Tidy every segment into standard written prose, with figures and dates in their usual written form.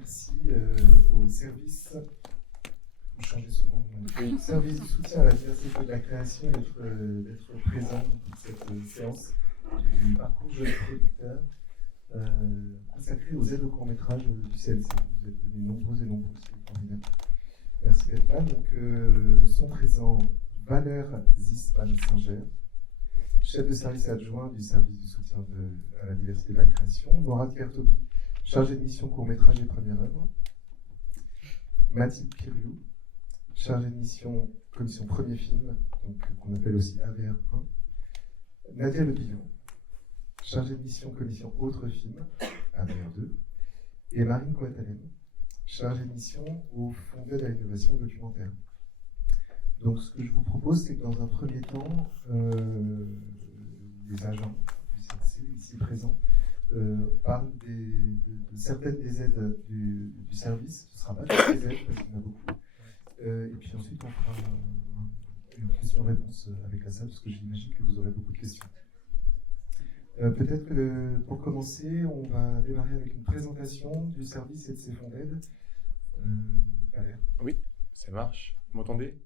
merci au service, vous changez souvent de nom, oui, service de soutien à la diversité de la création d'être présent pour cette séance du parcours jeune producteur consacré aux aides au court-métrage du CNC. Vous êtes venus nombreux et nombreux, c'est formidable. Merci d'être là. Donc, sont présents Valère Zisman-Singer, chef de service adjoint du service du soutien à la diversité de la création, Morad Kertobi, chargé de mission court-métrage et première œuvre, Mathilde Piriou, chargé de mission commission premier film, donc qu'on appelle aussi AVR1, Nadia Le Bihan, chargée de mission commission autre film, AVR2, et Marine Kouatalem, chargée de mission au Fonds d'aide à l'innovation documentaire. Donc ce que je vous propose, c'est que dans un premier temps, les agents du CNC, ici présents, parlent de certaines des aides du service. Ce ne sera pas toutes les aides, parce qu'il y en a beaucoup. Et puis ensuite, on fera une question-réponse avec la salle, parce que j'imagine que vous aurez beaucoup de questions. Peut-être que pour commencer, on va démarrer avec une présentation du service et de ses fonds d'aide. Valère. Oui, ça marche. Vous m'entendez ?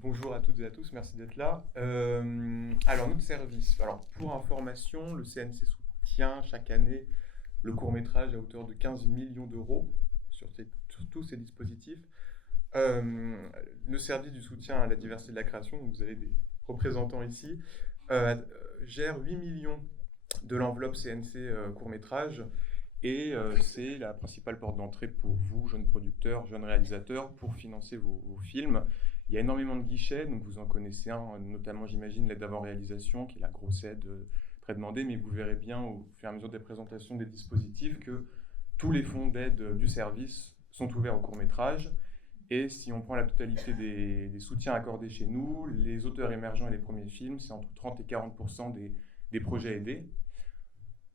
Bonjour à toutes et à tous, merci d'être là. Alors, notre service, pour information, le CNC soutient chaque année le court-métrage à hauteur de 15 millions d'euros sur tous ces dispositifs. Le service du soutien à la diversité de la création, donc vous avez des représentants ici, gère 8 millions de l'enveloppe CNC court-métrage et c'est la principale porte d'entrée pour vous, jeunes producteurs, jeunes réalisateurs, pour financer vos films. Il y a énormément de guichets, donc vous en connaissez un, notamment j'imagine l'aide avant-réalisation, qui est la grosse aide très demandée, mais vous verrez bien au fur et à mesure des présentations des dispositifs que tous les fonds d'aide du service sont ouverts au court-métrage. Et si on prend la totalité des soutiens accordés chez nous, les auteurs émergents et les premiers films, c'est entre 30 et 40% des projets aidés.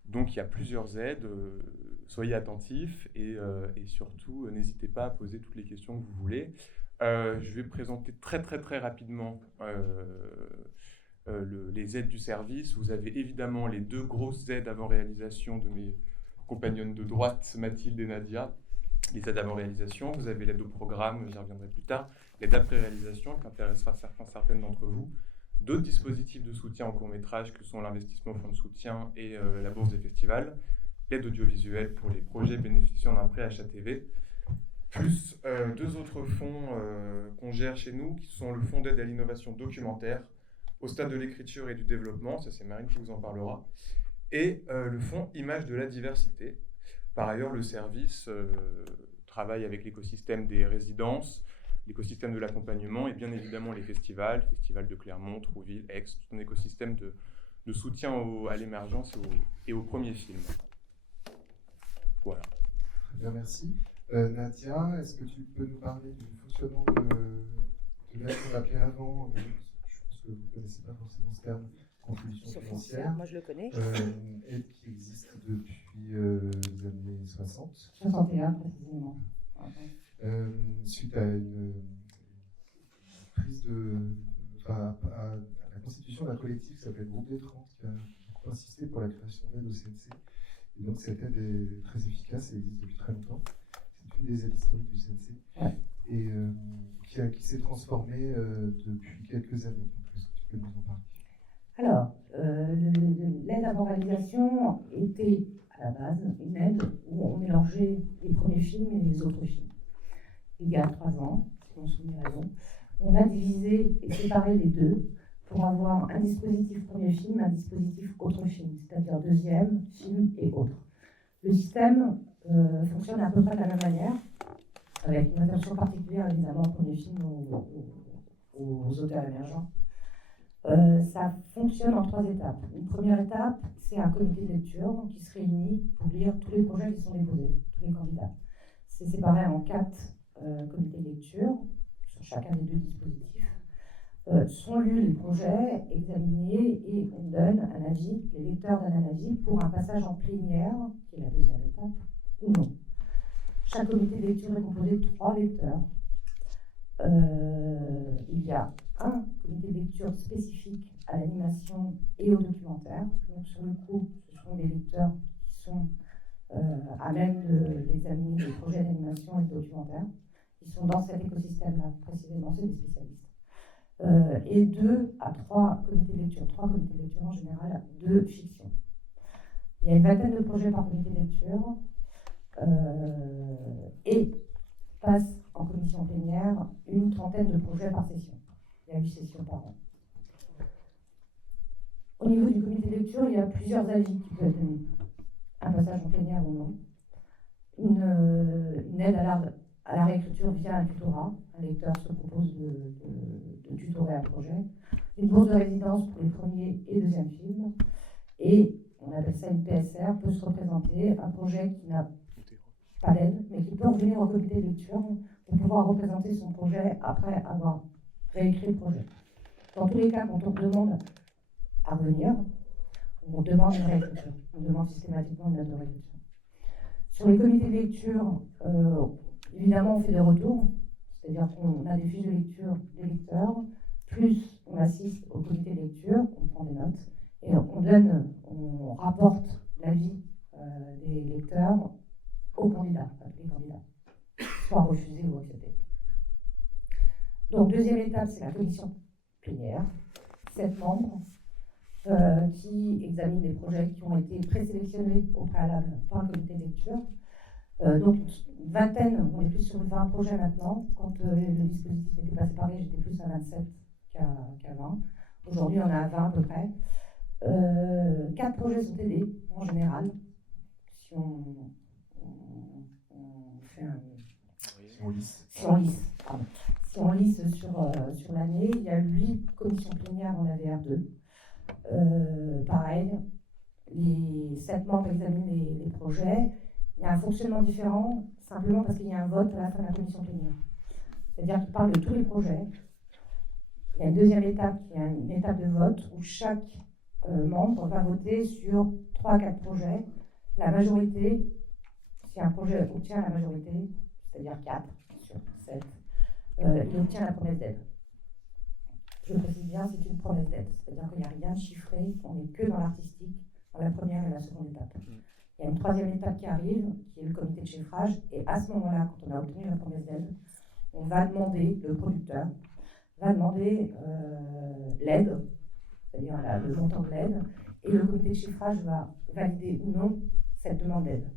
Donc il y a plusieurs aides, soyez attentifs et surtout n'hésitez pas à poser toutes les questions que vous voulez. Je vais présenter très rapidement les aides du service. Vous avez évidemment les deux grosses aides avant réalisation de mes compagnonnes de droite, Mathilde et Nadia. Les aides avant réalisation, vous avez l'aide au programme, j'y reviendrai plus tard, l'aide après réalisation qui intéressera certaines d'entre vous, d'autres dispositifs de soutien au court-métrage que sont l'investissement au fonds de soutien et la bourse des festivals, l'aide audiovisuelle pour les projets bénéficiant d'un prêt HATV, plus deux autres fonds qu'on gère chez nous qui sont le fonds d'aide à l'innovation documentaire au stade de l'écriture et du développement, ça c'est Marine qui vous en parlera, et le fonds Images de la diversité. Par ailleurs, le service travaille avec l'écosystème des résidences, l'écosystème de l'accompagnement et bien évidemment les festivals, Festival de Clermont, Trouville, Aix, tout un écosystème de soutien à l'émergence et au premier film. Voilà. Très bien, merci. Nadia, est-ce que tu peux nous parler du fonctionnement de l'aide qu'on appelait avant, je pense que vous ne connaissez pas forcément ce terme, contribution financière. Moi je le connais. Aide qui existe depuis les années 60. 61 précisément. Suite à une prise à la constitution d'un collectif qui s'appelle Groupe des 30, qui a beaucoup insisté pour la création d'aide au CNC. Et donc cette aide est très efficace et existe depuis très longtemps. C'est une des aides historiques du CNC. Ouais. Et qui s'est transformée depuis quelques années. Donc, est-ce que tu peux nous en parler ? Alors, l'aide avant réalisation était à la base une aide où on mélangeait les premiers films et les autres films. Il y a 3 ans, si mon souvenir est bon, on a divisé et séparé les deux pour avoir un dispositif premier film, un dispositif autre film, c'est-à-dire deuxième, film et autres. Le système fonctionne à peu près de la même manière, avec une attention particulière évidemment au premier film, aux auteurs émergents. Ça fonctionne en 3 étapes. Une première étape, c'est un comité de lecture qui se réunit pour lire tous les projets qui sont déposés, tous les candidats. C'est séparé en 4 comités de lecture sur chacun des 2 dispositifs. Sont lus les projets, examinés et on donne un avis, les lecteurs donnent un avis pour un passage en plénière, qui est la deuxième étape, ou non. Chaque comité de lecture est composé de 3 lecteurs. Il y a un comité de lecture spécifique à l'animation et au documentaire. Donc sur le coup, ce sont des lecteurs qui sont à même d'examiner des projets d'animation et de documentaire. Ils sont dans cet écosystème-là, précisément, c'est des spécialistes. Et 2 à 3 comités de lecture, 3 comités de lecture en général, de fiction. Il y a une vingtaine de projets par comité de lecture et passe en commission plénière une trentaine de projets par session. Il y a 8 sessions par an. Au niveau du comité de lecture, il y a plusieurs avis qui peuvent être donnés. Un passage en plénière ou non. Une aide à la réécriture via un tutorat. Un lecteur se propose de tutorer un projet. Une bourse de résidence pour les premiers et deuxièmes films. Et on appelle ça une PSR, peut se représenter un projet qui n'a pas d'aide, mais qui peut revenir au comité de lecture pour pouvoir représenter son projet après avoir réécrit le projet. Dans tous les cas, quand on demande à revenir, on demande une réécriture. On demande systématiquement une note de réécriture. Sur les comités de lecture, évidemment, on fait des retours, c'est-à-dire qu'on a des fiches de lecture des lecteurs, plus on assiste au comité de lecture, on prend des notes, et on rapporte l'avis des lecteurs aux candidats, enfin tous les candidats, soit refusés ou acceptés. Donc, deuxième étape, c'est la commission plénière, 7 membres qui examinent les projets qui ont été présélectionnés au préalable par le comité de lecture. Donc, une vingtaine, on est plus sur 20 projets maintenant. Quand le dispositif n'était pas séparé, j'étais plus à 27 qu'à 20. Aujourd'hui, on est à 20 à peu près. 4 projets sont aidés, en général. Si on fait un... Si on lisse sur l'année, il y a 8 commissions plénières en AVR2. Pareil, les 7 membres examinent les projets. Il y a un fonctionnement différent, simplement parce qu'il y a un vote à la fin de la commission plénière. C'est-à-dire qu'ils parlent de tous les projets. Il y a une deuxième étape, qui est une étape de vote, où chaque membre va voter sur 3 à 4 projets. La majorité, si un projet obtient la majorité, c'est-à-dire 4 sur 7, il obtient la promesse d'aide. Je précise bien, c'est une promesse d'aide, c'est-à-dire qu'il n'y a rien de chiffré, on n'est que dans l'artistique, dans la première et la seconde étape. Il y a une troisième étape qui arrive, qui est le comité de chiffrage, et à ce moment-là, quand on a obtenu la promesse d'aide, on va demander, le producteur va demander l'aide, c'est-à-dire le montant de l'aide, et le comité de chiffrage va valider ou non cette demande d'aide.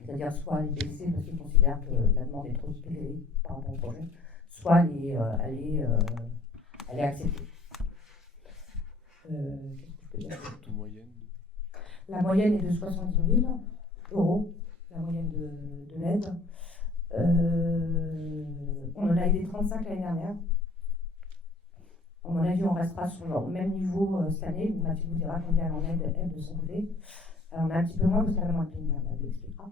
C'est-à-dire soit elle est baissée parce qu'il considère que la demande est trop élevée par rapport au projet, soit elle est acceptée. Qu'est-ce que je peux dire ? La moyenne est de 70 000 euros, la moyenne de l'aide. On en a aidé 35 l'année dernière. À mon avis, on restera sur le même niveau cette année. Mathieu vous dira combien elle en aide, elle, de son côté. On a un petit peu moins parce qu'elle a moins de plénière, elle l'expliquera.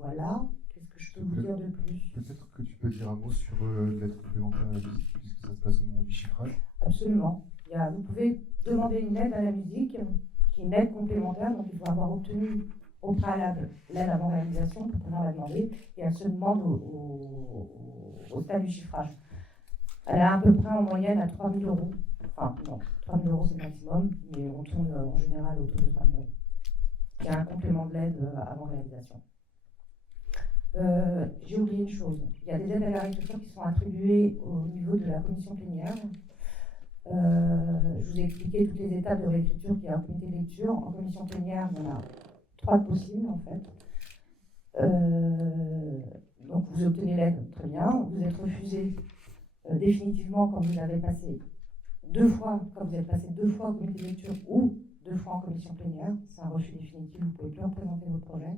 Voilà. Qu'est-ce que je peux vous dire de plus ? Peut-être que tu peux dire un mot sur l'aide complémentaire à la musique, puisque ça se passe au moment du chiffrage. Absolument. Vous pouvez demander une aide à la musique, qui est une aide complémentaire, donc il faut avoir obtenu au préalable l'aide avant réalisation pour pouvoir la demander, et elle se demande au stade du chiffrage. Elle est à peu près en moyenne à 3 000 euros. Enfin, non, 3 000 euros c'est le maximum, mais on tourne en général autour de 3 000 euros. Il y a un complément de l'aide avant réalisation. J'ai oublié une chose. Il y a des aides à la réécriture qui sont attribuées au niveau de la commission plénière. Je vous ai expliqué toutes les étapes de réécriture qu'il y a en comité de lecture. En commission plénière, il y en a 3 possibles en fait. Donc vous obtenez l'aide, très bien. Vous êtes refusé définitivement quand vous avez passé 2 fois, quand vous êtes passé 2 fois au comité de lecture ou 2 fois en commission plénière. C'est un refus définitif, vous ne pouvez plus représenter votre projet.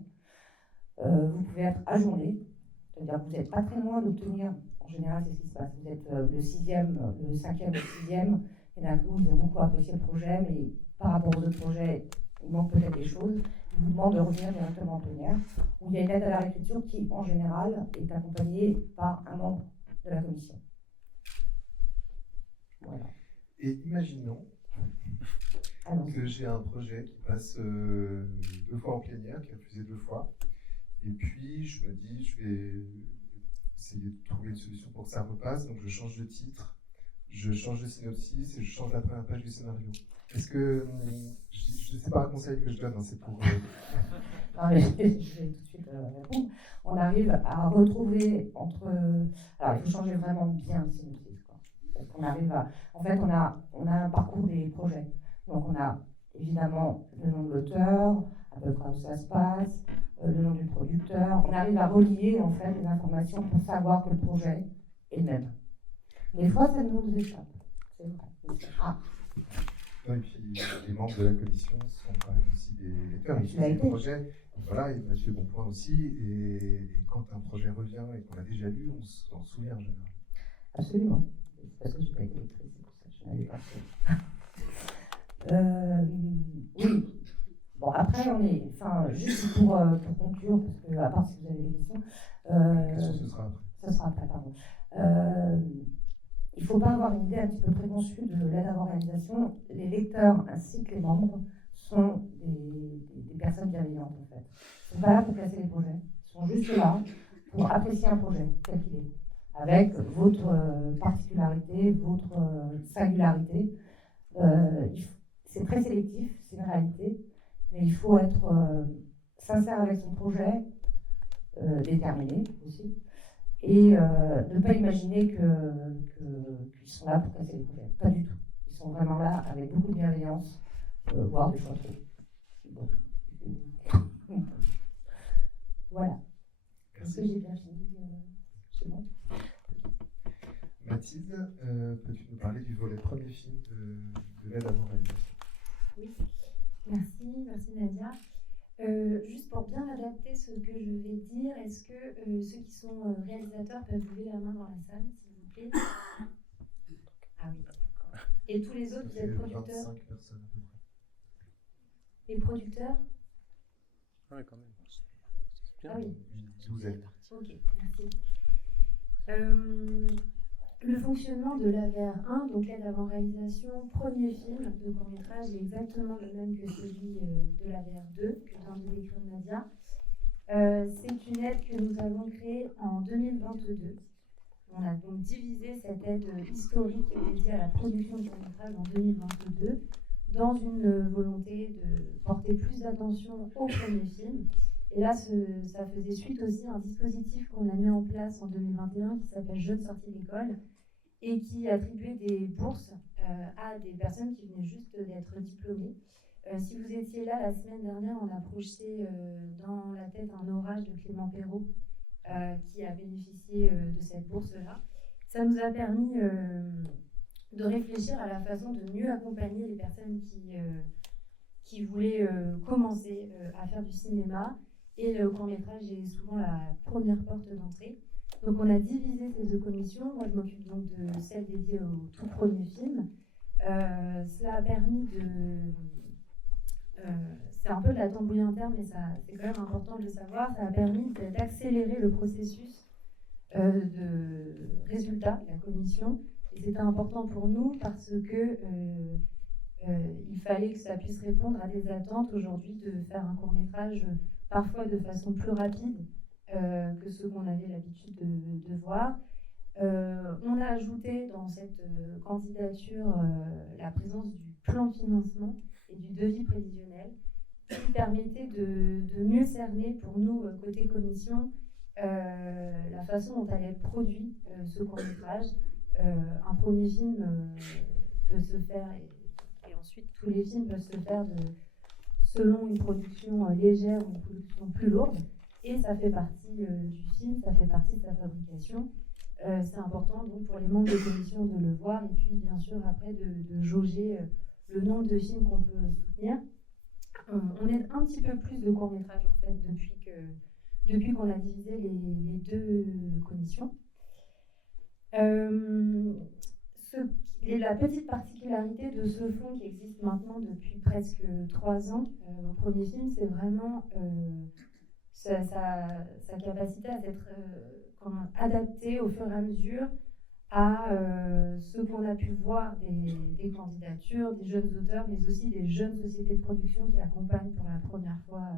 Vous pouvez être ajourné, c'est-à-dire que vous n'êtes pas très loin d'obtenir, en général c'est ce qui se passe, vous êtes le 6e, le 5e, le 6e, et d'un coup ils ont beaucoup apprécié le projet, mais par rapport aux autres projets, il manque peut-être des choses, ils vous demandent de revenir directement en plénière, où il y a une aide à la réécriture qui, en général, est accompagnée par un membre de la commission. Voilà. Et imaginons que j'ai un projet qui passe 2 fois en plénière, qui est refusé 2 fois, et puis je me dis, je vais essayer de trouver une solution pour que ça repasse, donc je change de titre, je change de synopsis et je change la première page du scénario. Est-ce que, je ne sais pas un conseil que je donne, hein, c'est pour... Non, mais je vais tout de suite répondre. On arrive à retrouver entre... Alors, il faut changer vraiment bien le synopsis, quoi. Parce qu'on arrive à... En fait, on a un parcours des projets. Donc, on a évidemment le nom de l'auteur, à peu près où ça se passe, le nom du producteur. On arrive à relier, en fait, les informations pour savoir que le projet est le même. Des fois, ça nous échappe. C'est vrai. Ah. Et puis, les membres de la commission sont quand même aussi des lecteurs. Ils suivent le projet. Voilà, et M. Bonpoint aussi. Et quand un projet revient et qu'on l'a déjà lu, on s'en souvient en général. Absolument. C'est parce que je n'ai pas été lectrice, c'est pour ça que je n'avais pas fait. Oui. Bon, après, on est. Enfin, juste pour conclure, parce que, à part si vous avez des questions. Ce sera après. Ça sera après, pardon. Il ne faut pas avoir une idée un petit peu préconçue de l'aide à l'organisation. Les lecteurs ainsi que les membres sont des personnes bienveillantes, en fait. Ils ne sont pas là pour casser les projets. Ils sont juste là pour apprécier un projet tel qu'il est, avec votre particularité, votre singularité. C'est très sélectif, c'est une réalité, mais il faut être sincère avec son projet, déterminé aussi. Et ne pas imaginer qu'ils sont là pour casser les projets. Pas du tout. Ils sont vraiment là avec beaucoup de bienveillance, voire des fois trop. Bon. Voilà. Est-ce que j'ai bien fini? C'est bon. Mathilde, peux-tu nous parler du volet premier film de l'aide à l'organisation? Oui, merci Nadia. Juste pour bien adapter ce que je vais dire, est-ce que ceux qui sont réalisateurs peuvent lever la main dans la salle, s'il vous plaît? Ah oui, d'accord. Et tous les autres, vous êtes producteurs? 25 personnes à peu près. Et producteurs? Ah oui, quand même. Ah oui. Vous êtes. Ok, merci. Le fonctionnement de l'AVR1, donc l'aide avant réalisation, premier film de court-métrage, est exactement le même que celui de l'AVR2, que vient de décrire Nadia. C'est une aide que nous avons créée en 2022. On a donc divisé cette aide historique dédiée à la production de court-métrage en 2022 dans une volonté de porter plus d'attention au premier film. Et là, ça faisait suite aussi à un dispositif qu'on a mis en place en 2021 qui s'appelle Jeunes sortis d'école et qui attribuait des bourses à des personnes qui venaient juste d'être diplômées. Si vous étiez là la semaine dernière, on a projeté dans la tête un orage de Clément Perrault qui a bénéficié de cette bourse-là. Ça nous a permis de réfléchir à la façon de mieux accompagner les personnes qui voulaient commencer à faire du cinéma. Et le court-métrage est souvent la première porte d'entrée. Donc on a divisé ces deux commissions. Moi je m'occupe donc de celle dédiée au tout premier film. Cela a permis de... c'est un peu de la tambouille interne, mais c'est quand même important de le savoir. Ça a permis d'accélérer le processus de résultat de la commission. Et c'était important pour nous parce que il fallait que ça puisse répondre à des attentes aujourd'hui de faire un court-métrage parfois de façon plus rapide que ce qu'on avait l'habitude de voir. On a ajouté dans cette candidature la présence du plan de financement et du devis prévisionnel qui permettait de mieux cerner pour nous, côté commission, la façon dont allait être produit ce court-métrage. Un premier film peut se faire, et ensuite tous les films peuvent se faire selon une production légère ou une production plus lourde, et ça fait partie du film, ça fait partie de sa fabrication. C'est important donc pour les membres de commission de le voir, et puis bien sûr après de jauger le nombre de films qu'on peut soutenir. On aide un petit peu plus de courts-métrages en fait depuis qu'on a divisé les deux commissions. La petite particularité de ce fonds qui existe maintenant depuis presque 3 ans, au premier film, c'est vraiment sa capacité à s'être adaptée au fur et à mesure à ce qu'on a pu voir des candidatures, des jeunes auteurs, mais aussi des jeunes sociétés de production qui accompagnent pour la première fois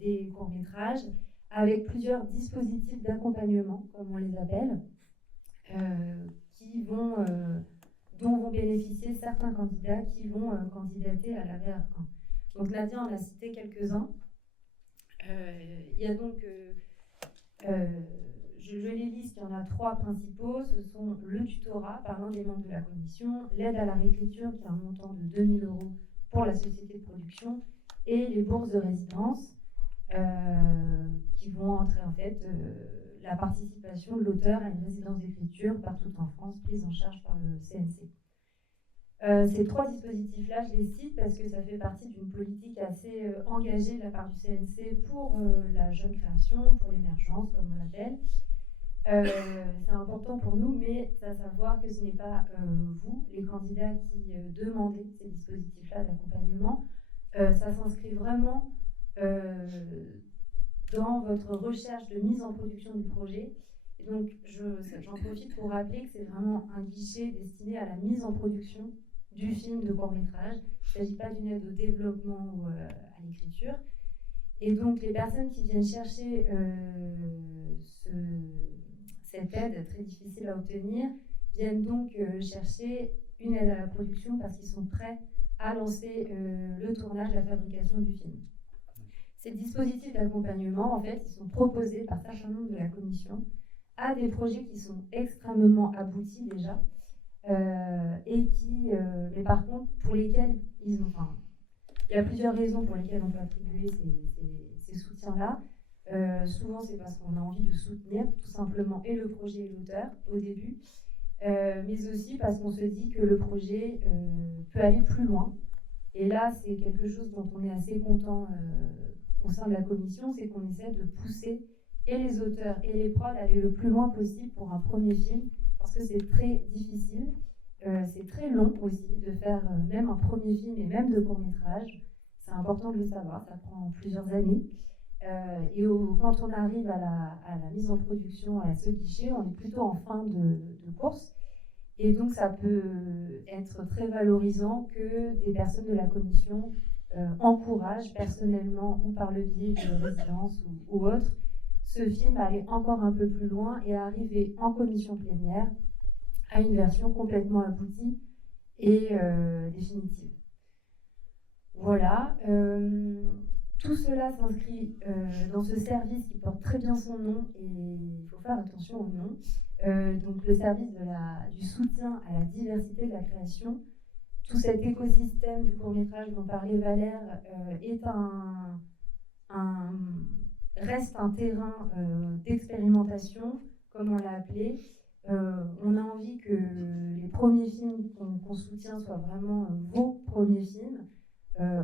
des courts-métrages, avec plusieurs dispositifs d'accompagnement, comme on les appelle, qui vont dont vont bénéficier certains candidats qui vont candidater à la VR1. Donc Nadia en a cité quelques-uns. Il y a donc, je les liste, il y en a 3 principaux. Ce sont le tutorat par l'un des membres de la commission, l'aide à la réécriture qui a un montant de 2 000 € pour la société de production, et les bourses de résidence qui vont entrer en fait la participation de l'auteur à une résidence d'écriture partout en France prise en charge par le CNC. Ces 3 dispositifs-là, je les cite parce que ça fait partie d'une politique assez engagée de la part du CNC pour la jeune création, pour l'émergence, comme on l'appelle. C'est important pour nous, mais c'est à savoir que ce n'est pas vous, les candidats, qui demandez ces dispositifs-là d'accompagnement. Ça s'inscrit vraiment dans votre recherche de mise en production du projet. Et donc, j'en profite pour rappeler que c'est vraiment un guichet destiné à la mise en production du film de court-métrage. Il ne s'agit pas d'une aide au développement ou à l'écriture. Et donc, les personnes qui viennent chercher cette aide très difficile à obtenir viennent donc chercher une aide à la production parce qu'ils sont prêts à lancer le tournage, la fabrication du film. Ces dispositifs d'accompagnement, en fait, ils sont proposés par certains membres de la commission à des projets qui sont extrêmement aboutis déjà, et qui, mais par contre, pour lesquels il y a plusieurs raisons pour lesquelles on peut attribuer ces soutiens-là. Souvent, c'est parce qu'on a envie de soutenir tout simplement et le projet et l'auteur au début, mais aussi parce qu'on se dit que le projet peut aller plus loin. Et là, c'est quelque chose dont on est assez content au sein de la commission, c'est qu'on essaie de pousser et les auteurs et les prods à aller le plus loin possible pour un premier film, parce que c'est très difficile, c'est très long aussi de faire même un premier film et même de court-métrage. C'est important de le savoir, ça prend plusieurs années. Et quand on arrive à la mise en production, à ce guichet, on est plutôt en fin de course. Et donc, ça peut être très valorisant que des personnes de la commission encouragent personnellement ou par le biais de résidences ou autres ce film à aller encore un peu plus loin et à arriver en commission plénière à une version complètement aboutie et définitive. Voilà. Tout cela s'inscrit dans ce service qui porte très bien son nom, et il faut faire attention au nom. Donc le service du soutien à la diversité de la création. Tout cet écosystème du court-métrage dont parlait Valère reste un terrain d'expérimentation, comme on l'a appelé. On a envie que les premiers films qu'on soutient soient vraiment vos premiers films,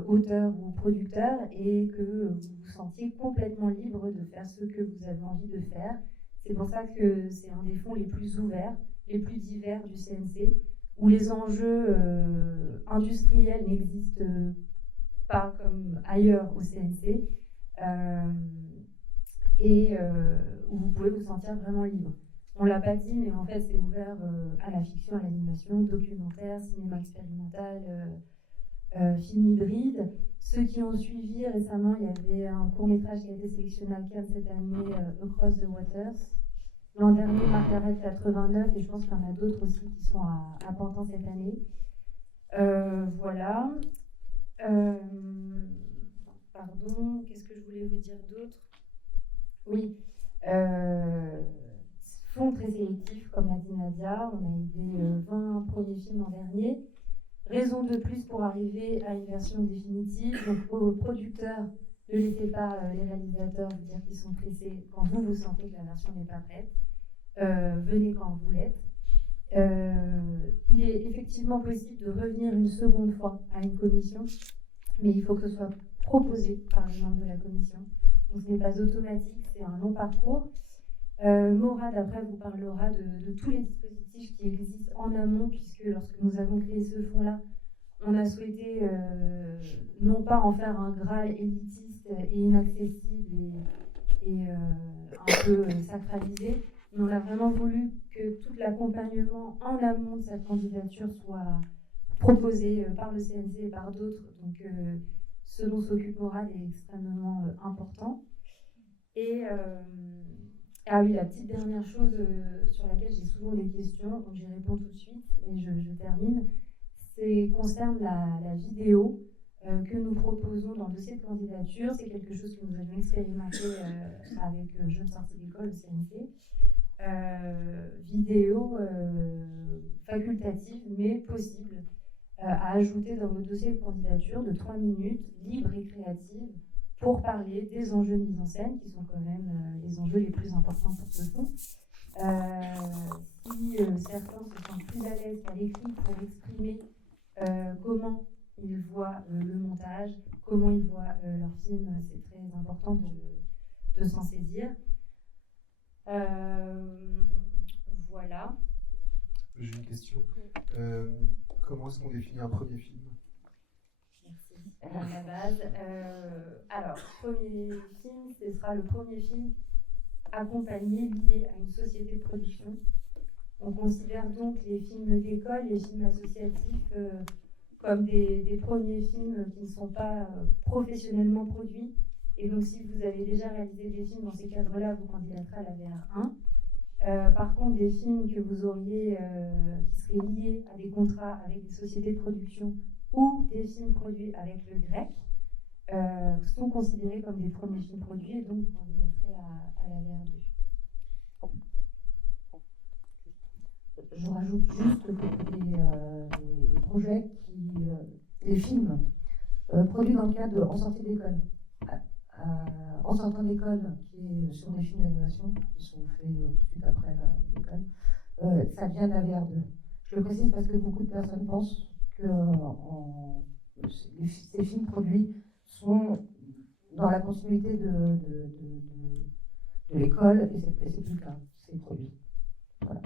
auteurs ou producteurs, et que vous vous sentiez complètement libre de faire ce que vous avez envie de faire. C'est pour ça que c'est un des fonds les plus ouverts, les plus divers du CNC, où les enjeux industriels n'existent pas comme ailleurs au CNC, et où vous pouvez vous sentir vraiment libre. On ne l'a pas dit, mais en fait, c'est ouvert à la fiction, à l'animation, documentaire, cinéma expérimental, film hybride. Ceux qui ont suivi récemment, il y avait un court-métrage qui a été sélectionné à Cannes cette année, Across the Waters. L'an dernier, Margaret 89, et je pense qu'il y en a d'autres aussi qui sont à Pantin cette année. Voilà. Pardon, qu'est-ce que je voulais vous dire d'autre ? Oui. Fonds très sélectif, comme l'a dit Nadia. On a aidé 20 premiers films l'an dernier. Raison de plus pour arriver à une version définitive. Donc aux producteurs, ne laissez pas les réalisateurs vous dire qu'ils sont pressés quand vous sentez que la version n'est pas prête. Venez quand vous l'êtes. Il est effectivement possible de revenir une seconde fois à une commission, mais il faut que ce soit proposé par les membres de la commission. Donc ce n'est pas automatique, c'est un long parcours. Morad, après, vous parlera de tous les dispositifs qui existent en amont, puisque lorsque nous avons créé ce fonds-là, on a souhaité non pas en faire un Graal élitiste et inaccessible et un peu sacralisé, mais on a vraiment voulu que tout l'accompagnement en amont de cette candidature soit proposé par le CNC et par d'autres. Donc ce dont s'occupe Morad est extrêmement important. Et ah oui, la petite dernière chose sur laquelle j'ai souvent des questions, donc j'y réponds tout de suite et je termine. Concerne la vidéo que nous proposons dans le dossier de candidature. C'est quelque chose que nous avions expérimenté avec Jeunes Sortis d'école, le CNC. Vidéo facultative, mais possible, à ajouter dans votre dossier de candidature de 3 minutes, libre et créative, pour parler des enjeux de mise en scène, qui sont quand même les enjeux les plus importants pour ce fonds. Si certains se sentent plus à l'aise qu'à l'écrit pour exprimer comment ils voient le montage, comment ils voient leur film, c'est très important de s'en saisir. Voilà. J'ai une question. Comment est-ce qu'on définit un premier film? Merci. À la base. Alors, premier film, ce sera le premier film accompagné, lié à une société de production. On considère donc les films d'école, les films associatifs, comme des premiers films qui ne sont pas professionnellement produits. Et donc, si vous avez déjà réalisé des films dans ces cadres-là, vous candidaterez à la VR1. Par contre, des films que vous auriez, qui seraient liés à des contrats avec des sociétés de production ou des films produits avec le grec, sont considérés comme des premiers films produits et donc vous candidaterez à la VR2. Je rajoute juste que les projets les films produits dans le cadre En sortie d'école, En sortant d'école, qui sont des films d'animation qui sont faits tout de suite après l'école, ça vient de la VR2. Je le précise parce que beaucoup de personnes pensent que ces films produits sont dans la continuité de l'école, et c'est plus le cas, c'est produit. Voilà.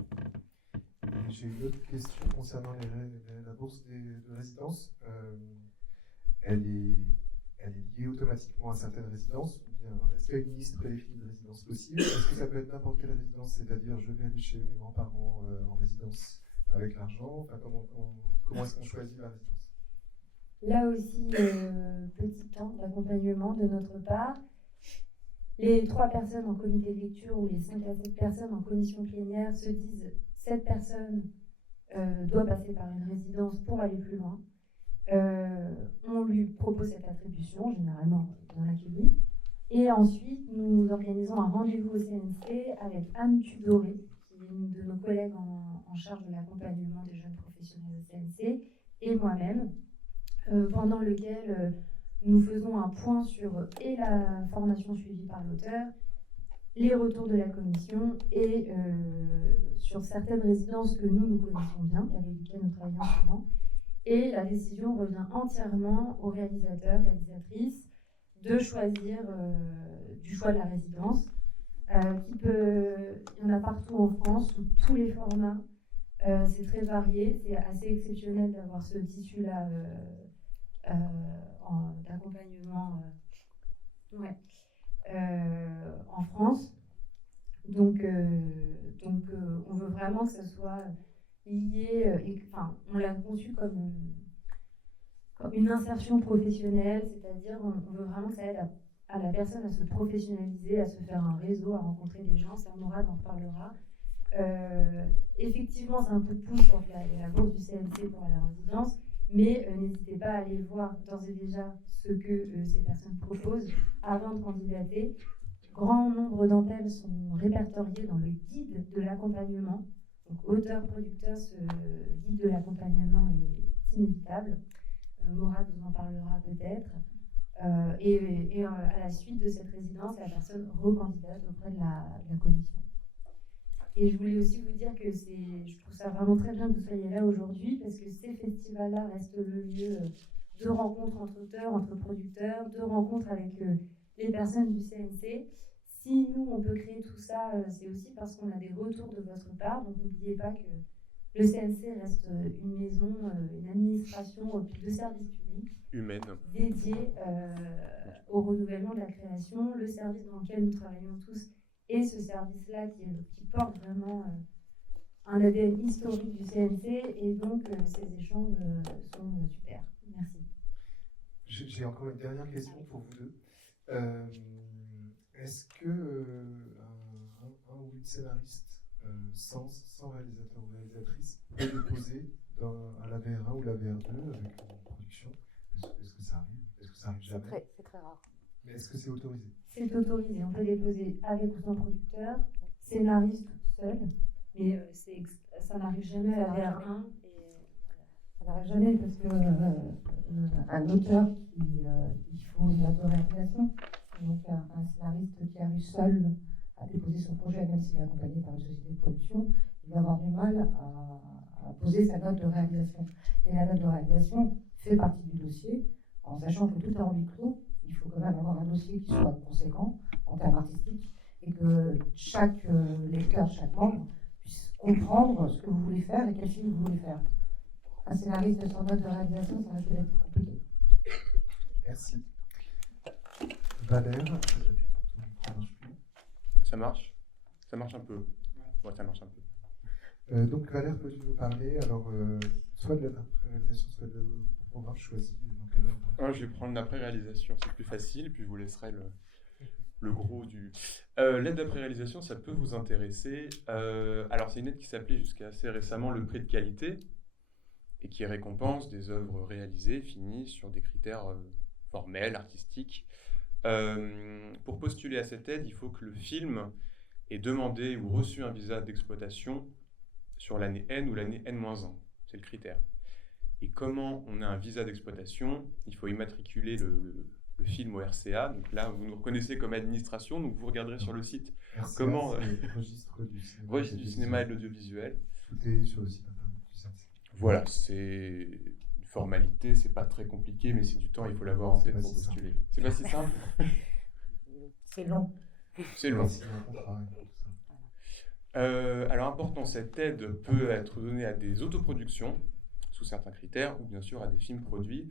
J'ai une autre question concernant la bourse de résidence. Elle est liée automatiquement à certaines résidences, ou bien est-ce qu'il y a une liste prédéfinie de résidences possibles? Est-ce que ça peut être n'importe quelle résidence, c'est-à-dire je vais aller chez mes grands-parents en résidence avec l'argent? Enfin, comment est-ce qu'on choisit la résidence? Là aussi, petit temps d'accompagnement de notre part. Les 3 personnes en comité de lecture ou les 5 à 7 personnes en commission plénière se disent cette personne doit passer par une résidence pour aller plus loin. On lui propose cette attribution, généralement dans l'accueilli. Et ensuite, nous organisons un rendez-vous au CNC avec Anne Tudoré, qui est une de nos collègues en charge de l'accompagnement des jeunes professionnels au CNC, et moi-même, pendant lequel nous faisons un point sur et la formation suivie par l'auteur, les retours de la commission et sur certaines résidences que nous connaissons bien et avec lesquelles nous travaillons souvent. Et la décision revient entièrement aux réalisateurs, réalisatrices, de choisir du choix de la résidence. Il y en a partout en France, sous tous les formats. C'est très varié, c'est assez exceptionnel d'avoir ce tissu-là d'accompagnement en France. Donc on veut vraiment que ce soit lié, on l'a conçu comme une insertion professionnelle, c'est-à-dire on veut vraiment que ça aide à la personne à se professionnaliser, à se faire un réseau, à rencontrer des gens. Ça, Mourad en reparlera. Effectivement, c'est un coup de pouce pour la bourse du CNC pour aller en résidence, mais n'hésitez pas à aller voir d'ores et déjà ce que ces personnes proposent avant de candidater. Grand nombre d'entre elles sont répertoriées dans le guide de l'accompagnement. Donc, auteur-producteur, ce guide de l'accompagnement est inévitable. Mourad vous en parlera peut-être. Et à la suite de cette résidence, la personne recandidate auprès de la commission. Et je voulais aussi vous dire que je trouve ça vraiment très bien que vous soyez là aujourd'hui, parce que ces festivals-là restent le lieu de rencontres entre auteurs, entre producteurs, de rencontres avec les personnes du CNC. Si nous, on peut créer tout ça, c'est aussi parce qu'on a des retours de votre part. Donc n'oubliez pas que le CNC reste une maison, une administration de services publics humaine dédiée au renouvellement de la création, le service dans lequel nous travaillons tous et ce service-là qui porte vraiment un ADN historique du CNC, et donc ces échanges sont super. Merci. J'ai encore une dernière question pour vous deux. Est-ce que un ou une scénariste sans réalisateur ou réalisatrice peut déposer à la VR1 ou la VR2 avec une production. Est-ce que ça arrive? Est-ce que ça arrive jamais? C'est très rare. Mais est-ce que c'est autorisé? C'est autorisé. On peut déposer avec ou sans producteur, scénariste toute seule, mais ça n'arrive jamais à la VR1. Ça n'arrive jamais parce que un auteur, il faut une note de réalisation. Donc un scénariste qui arrive seul à déposer son projet, même s'il est accompagné par une société de production, il va avoir du mal à poser sa note de réalisation. Et la note de réalisation fait partie du dossier, en sachant que tout est en huis clos. Il faut quand même avoir un dossier qui soit conséquent en termes artistiques et que chaque lecteur, chaque membre puisse comprendre ce que vous voulez faire et quel film vous voulez faire. Un scénariste sans note de réalisation, ça risque d'être compliqué. Merci. Valère, Ça marche? Ça marche un peu. Ouais, ça marche un peu. donc Valère, peux-tu nous parler alors soit de l'après-réalisation, soit de programme choisi dans quel ordre? Je vais prendre l'après-réalisation, c'est plus facile, puis je vous laisserai le gros du... l'aide d'après-réalisation, ça peut vous intéresser. Alors, c'est une aide qui s'appelait jusqu'à assez récemment le prix de qualité et qui récompense des œuvres réalisées, finies, sur des critères formels, artistiques. Pour postuler à cette aide, il faut que le film ait demandé ou reçu un visa d'exploitation sur l'année N ou l'année N-1. C'est le critère. Et comment on a un visa d'exploitation? Il faut immatriculer le film au RCA. Donc là, vous nous reconnaissez comme administration, donc vous regarderez sur le site RCA, comment... registre du cinéma, registre du cinéma et de l'audiovisuel. Tout est sur le site internet du CNC. Voilà, c'est une formalité, c'est pas très compliqué, mais c'est du temps, il faut l'avoir en tête pour postuler. C'est pas si simple. C'est long. C'est long. C'est un contrat et tout ça. Alors important, cette aide peut être donnée à des autoproductions, sous certains critères, ou bien sûr à des films produits.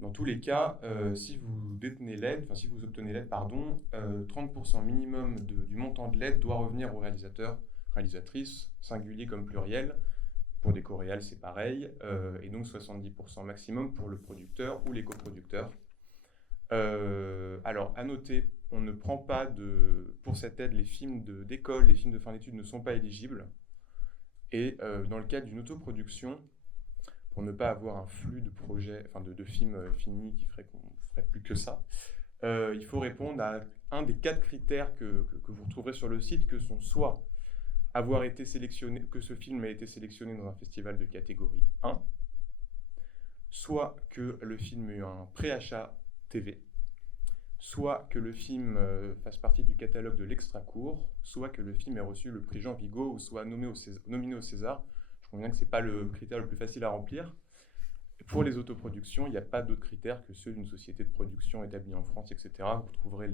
Dans tous les cas, si vous détenez l'aide, enfin si vous obtenez l'aide, 30% minimum du montant de l'aide doit revenir au réalisateur, réalisatrice, singulier comme pluriel. Pour des coréals, c'est pareil, et donc 70% maximum pour le producteur ou les coproducteurs. Alors, à noter, on ne prend pas pour cette aide, les films d'école, les films de fin d'études ne sont pas éligibles. Et dans le cadre d'une autoproduction, pour ne pas avoir un flux de projets, enfin de films finis qui ferait qu'on ne ferait plus que ça, il faut répondre à un des 4 critères que vous retrouverez sur le site, que sont soit avoir été sélectionné, que ce film a été sélectionné dans un festival de catégorie 1, soit que le film ait eu un préachat TV, soit que le film fasse partie du catalogue de l'extra-court, soit que le film ait reçu le prix Jean Vigo ou soit nominé au César. Je conviens que ce n'est pas le critère le plus facile à remplir. Pour les autoproductions, il n'y a pas d'autres critères que ceux d'une société de production établie en France, etc. Vous trouverez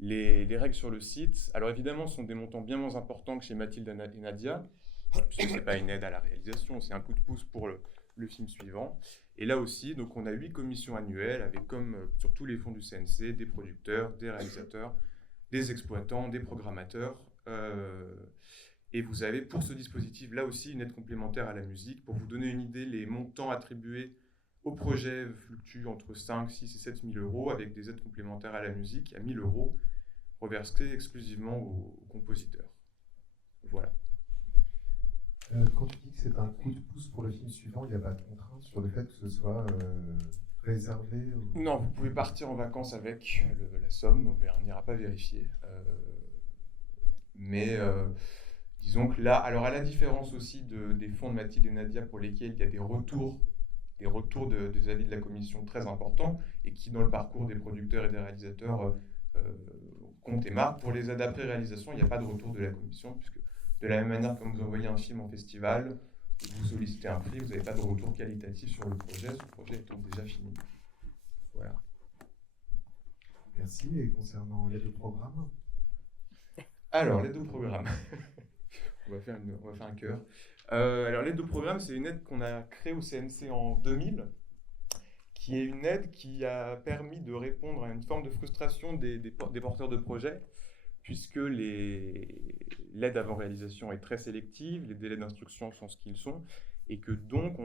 les règles sur le site. Alors évidemment, ce sont des montants bien moins importants que chez Mathilde et Nadia, puisque ce n'est pas une aide à la réalisation, c'est un coup de pouce pour le film suivant. Et là aussi, donc on a 8 commissions annuelles, avec comme sur tous les fonds du CNC, des producteurs, des réalisateurs, des exploitants, des programmateurs. Et vous avez pour ce dispositif là aussi une aide complémentaire à la musique. Pour vous donner une idée, les montants attribués au projet fluctuent entre 5, 6 et 7 000 euros, avec des aides complémentaires à la musique à 1 000 euros, reversées exclusivement aux compositeurs. Voilà. Quand tu dis que c'est un coup de pouce pour le film suivant, il n'y a pas de contrainte sur le fait que ce soit réservé ou... Non, vous pouvez partir en vacances avec la somme, on n'ira pas vérifier. Mais disons que là, alors à la différence aussi des fonds de Mathilde et Nadia pour lesquels il y a des retours des avis de la commission très importants et qui, dans le parcours des producteurs et des réalisateurs, comptent et marquent. Pour les aides après réalisation, il n'y a pas de retour de la commission, puisque de la même manière que quand vous envoyez un film en festival, vous sollicitez un prix, vous n'avez pas de retour qualitatif sur le projet, ce projet étant déjà fini. Voilà. Merci. Et concernant l'aide au programme? Alors, l'aide au programme. on va faire un cœur. Alors, l'aide au programme, c'est une aide qu'on a créée au CNC en 2000, qui est une aide qui a permis de répondre à une forme de frustration des porteurs de projets, puisque l'aide avant réalisation est très sélective, les délais d'instruction sont ce qu'ils sont, et que donc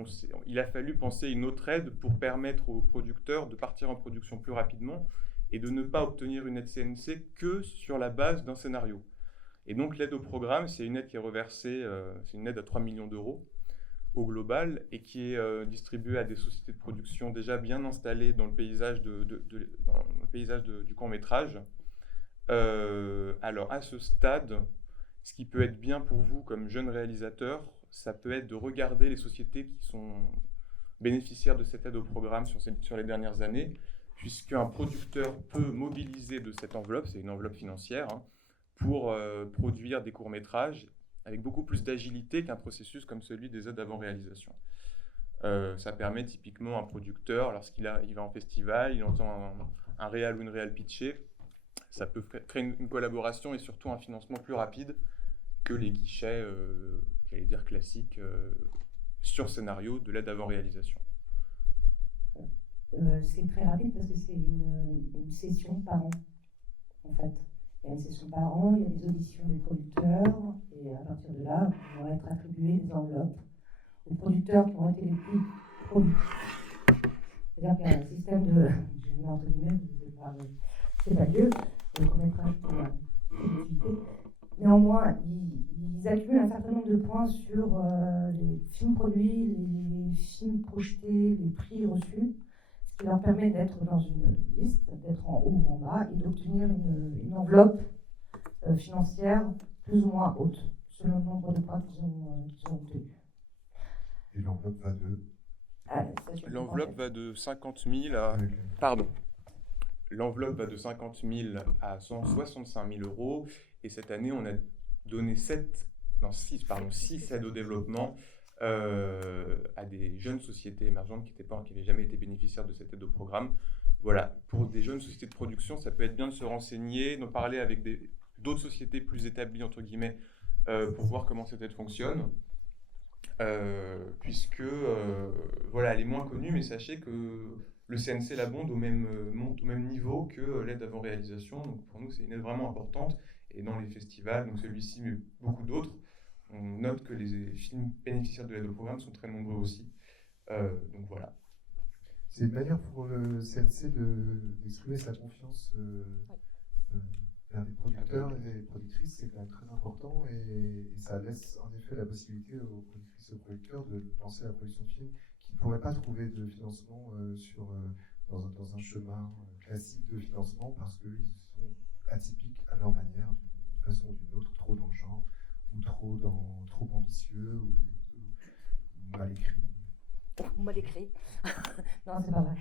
il a fallu penser une autre aide pour permettre aux producteurs de partir en production plus rapidement et de ne pas obtenir une aide CNC que sur la base d'un scénario. Et donc l'aide au programme, c'est une aide qui est reversée, c'est une aide à 3 millions d'euros au global et qui est distribuée à des sociétés de production déjà bien installées dans le paysage, du court-métrage. Alors à ce stade, ce qui peut être bien pour vous comme jeune réalisateur, ça peut être de regarder les sociétés qui sont bénéficiaires de cette aide au programme sur les dernières années, puisqu'un producteur peut mobiliser de cette enveloppe, c'est une enveloppe financière, hein, pour produire des courts-métrages avec beaucoup plus d'agilité qu'un processus comme celui des aides avant réalisation. Ça permet typiquement à un producteur, lorsqu'il va en festival, il entend un réal ou une réal pitcher, ça peut créer une collaboration et surtout un financement plus rapide que les guichets, j'allais dire classiques, sur scénario de l'aide avant réalisation. C'est très rapide parce que c'est une session par an, en fait. Il y a une session par an, il y a des auditions des producteurs, et à partir de là, on va être attribué des enveloppes aux producteurs qui ont été les plus productifs. C'est-à-dire qu'il y a un système de, je mets entre guillemets, c'est pas Dieu, le court-métrage pour la productivité. Néanmoins, ils accumulent un certain nombre de points sur les films produits, les films projetés, les prix reçus, ce qui leur permet d'être dans une liste, d'être en haut ou en bas, et d'obtenir une enveloppe financière plus ou moins haute, selon le nombre de points qu'ils ont obtenus. Et l'enveloppe va de... L'enveloppe va de 50 000 à... Pardon. L'enveloppe va de 50 000 à 165 000 euros. Et cette année, on a donné 6 aides au développement à des jeunes sociétés émergentes qui n'avaient jamais été bénéficiaires de cette aide au programme. Voilà, pour des jeunes sociétés de production, ça peut être bien de se renseigner, d'en parler avec d'autres sociétés plus établies, entre guillemets, pour voir comment cette aide fonctionne. Puisque voilà, elle est moins connue, mais sachez que le CNC l'abonde monte au même niveau que l'aide avant réalisation. Donc pour nous, c'est une aide vraiment importante. Et dans les festivals, donc celui-ci, mais beaucoup d'autres, on note que les films bénéficiaires de l'aide au programme sont très nombreux aussi. Donc voilà. C'est une manière pour le CNC d'exprimer sa confiance vers les producteurs et les productrices, c'est quand même très important et ça laisse en effet la possibilité aux productrices et aux producteurs de lancer la production de films qui ne pourraient pas trouver de financement dans un chemin classique de financement parce qu'ils sont atypiques à leur manière, d'une façon ou d'une autre, trop dans le genre, ou trop ambitieux, ou mal écrit. Mal écrit. Non, c'est pas vrai.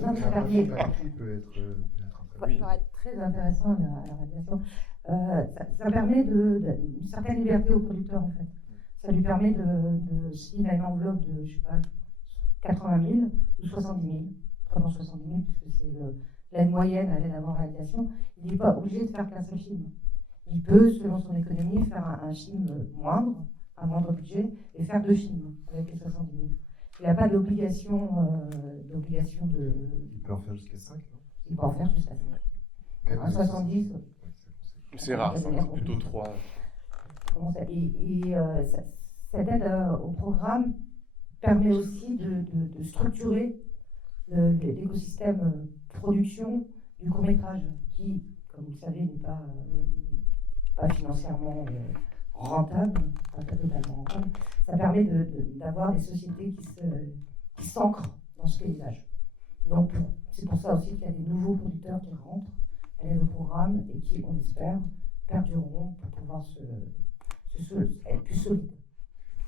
Non, ça permet... Mal écrit peut être très intéressant à la réalisation. Ça permet une certaine liberté au producteur, en fait. Ça lui permet s'il a une enveloppe de, je sais pas, 80 000 ou 70 000, prenons 70 000 puisque c'est l'aide moyenne à l'aide avant réalisation, il n'est pas obligé de faire qu'un seul film. Il peut, selon son économie, faire un film moindre, un moindre budget, et faire 2 films avec les 70 000. Il n'a pas d'obligation de... Il peut en faire jusqu'à 5, non? Il peut en faire jusqu'à 5. 70. C'est rare, c'est plutôt 3. Et cette aide au programme permet aussi de structurer l'écosystème production du court-métrage qui, comme vous le savez, n'est pas financièrement rentable, pas totalement rentable. Ça permet d'avoir des sociétés qui s'ancrent dans ce paysage. Donc, c'est pour ça aussi qu'il y a des nouveaux producteurs qui rentrent à l'aide au programme et qui, on espère, perdureront pour pouvoir être plus solides.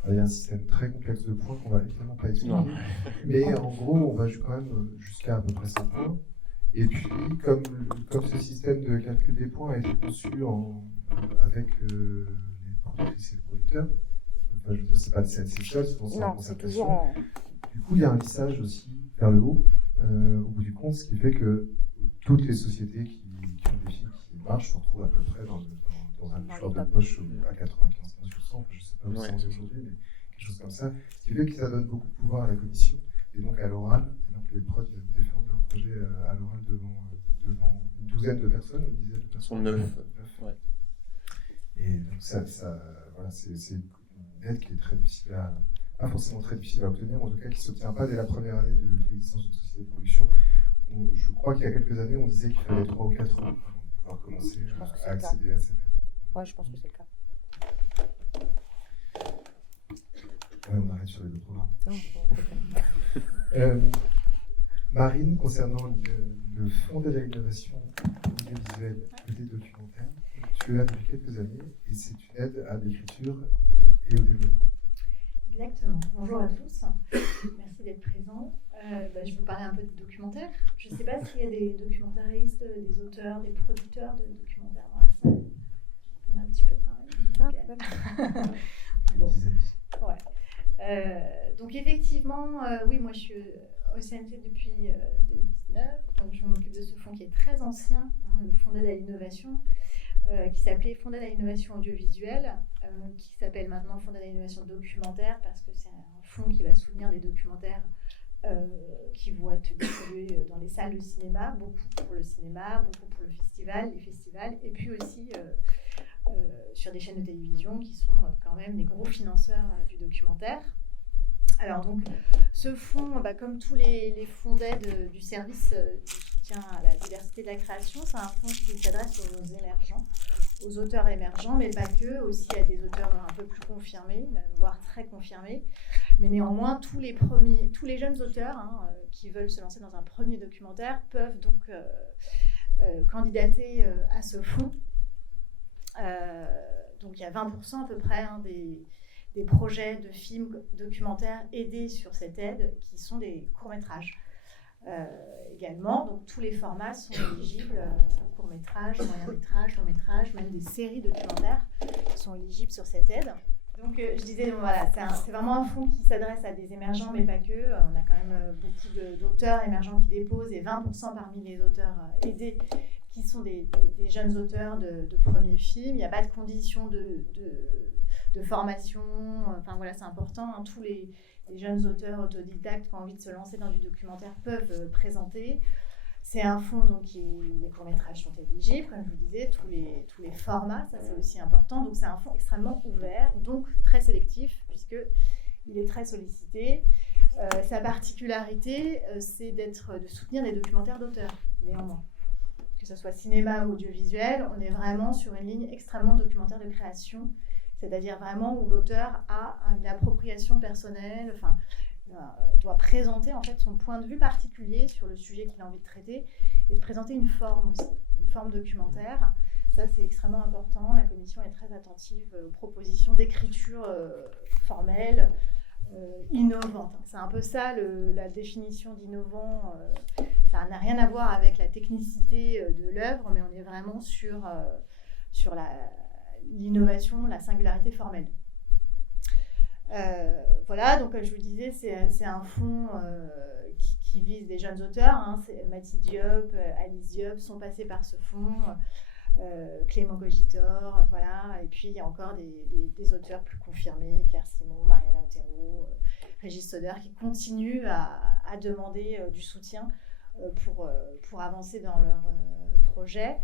Il y a un système très complexe de points qu'on ne va évidemment pas expliquer. Mais en gros, on va quand même jusqu'à peu près 5 points. Et puis, comme ce système de calcul des points a été conçu avec les productrices et les producteurs, enfin, je veux dire, c'est pas le CNC seul, c'est en concertation. Du coup, il y a un lissage aussi vers le haut, au bout du compte, ce qui fait que toutes les sociétés qui ont des films qui marchent se retrouvent à peu près dans un mouchoir de poche à 95%, je ne sais pas où c'est aujourd'hui, mais quelque chose comme ça. Ce qui fait que ça donne beaucoup de pouvoir à la commission et donc à l'oral. Et donc les prods viennent défendre leur projet à l'oral devant une douzaine de personnes, une dizaine de personnes. 9. Ouais. Et donc voilà, c'est une aide qui est très difficile pas forcément très difficile à obtenir, en tout cas qui ne s'obtient pas dès la première année de l'existence d'une société de production. Je crois qu'il y a quelques années, on disait qu'il fallait 3 ou 4 ans avant de pouvoir commencer à accéder à cette aide. Ouais, je pense que c'est le cas. Ouais, on arrête sur les deux programmes. Non, bon, Marine, concernant le Fonds d'aide à l'innovation audiovisuelle et des documentaires, tu es là depuis quelques années et c'est une aide à l'écriture et au développement. Exactement. Bonjour à tous. Merci d'être présents. Je vais vous parler un peu de documentaire. Je ne sais pas s'il y a des documentaristes, des auteurs, des producteurs de documentaires dans la salle. On a un petit peu quand même. Bon. Ouais. Donc effectivement, oui, moi je suis au CNC depuis 2019. Donc je m'occupe de ce fonds qui est très ancien, le Fonds d'aide à l'innovation, qui s'appelait Fonds d'aide à l'innovation audiovisuelle, qui s'appelle maintenant Fonds d'aide à l'innovation documentaire, parce que c'est un fonds qui va soutenir des documentaires qui vont être distribués dans les salles de cinéma, beaucoup pour le cinéma, beaucoup pour les festivals, et puis aussi sur des chaînes de télévision qui sont quand même des gros financeurs du documentaire. Alors donc, ce fonds, comme tous les fonds d'aide du service du soutien à la diversité de la création, c'est un fonds qui s'adresse aux émergents, aux auteurs émergents, mais pas que, aussi à des auteurs un peu plus confirmés, voire très confirmés. Mais néanmoins, tous les jeunes auteurs qui veulent se lancer dans un premier documentaire peuvent donc candidater à ce fonds. Donc il y a 20% à peu près des projets de films documentaires aidés sur cette aide qui sont des courts-métrages. Également, donc tous les formats sont éligibles, courts-métrages, moyens-métrages, longs-métrages, même des séries documentaires sont éligibles sur cette aide. Donc je disais, voilà, c'est vraiment un fonds qui s'adresse à des émergents, mais pas que. On a quand même beaucoup d'auteurs émergents qui déposent, et 20% parmi les auteurs aidés qui sont des jeunes auteurs de premiers films. Il n'y a pas de conditions de formation. Enfin voilà, c'est important. Tous les jeunes auteurs autodidactes qui ont envie de se lancer dans du documentaire peuvent présenter. C'est un fonds, donc les courts-métrages sont éligibles, comme je vous disais, tous les formats, ça c'est aussi important. Donc c'est un fonds extrêmement ouvert, donc très sélectif, puisqu'il est très sollicité. Sa particularité, c'est de soutenir des documentaires d'auteurs, néanmoins. Que ce soit cinéma ou audiovisuel, on est vraiment sur une ligne extrêmement documentaire de création, c'est-à-dire vraiment où l'auteur a une appropriation personnelle, doit présenter en fait son point de vue particulier sur le sujet qu'il a envie de traiter et de présenter une forme aussi, une forme documentaire. Ça, c'est extrêmement important. La commission est très attentive aux propositions d'écriture formelle, innovante. C'est un peu ça la définition d'innovant. Ça n'a rien à voir avec la technicité de l'œuvre, mais on est vraiment sur l'innovation, la singularité formelle. Voilà, donc comme je vous disais, c'est un fonds qui vise des jeunes auteurs. Mati Diop, Alice Diop sont passés par ce fonds, Clément Cogitor, voilà. Et puis il y a encore des auteurs plus confirmés, Claire Simon, Mariana Otero, Régis Soder, qui continuent à demander du soutien pour avancer dans leur projet.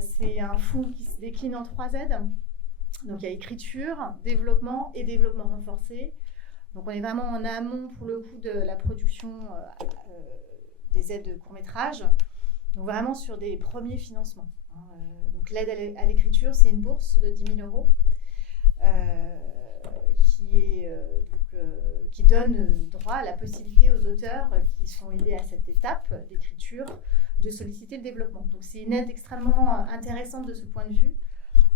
C'est un fonds qui se décline en 3 aides. Donc il y a écriture, développement et développement renforcé. Donc on est vraiment en amont pour le coup de la production des aides de court-métrage. Donc vraiment sur des premiers financements. Donc l'aide à l'écriture, c'est une bourse de 10 000 € qui donne droit à la possibilité aux auteurs qui sont aidés à cette étape d'écriture de solliciter le développement. Donc c'est une aide extrêmement intéressante de ce point de vue,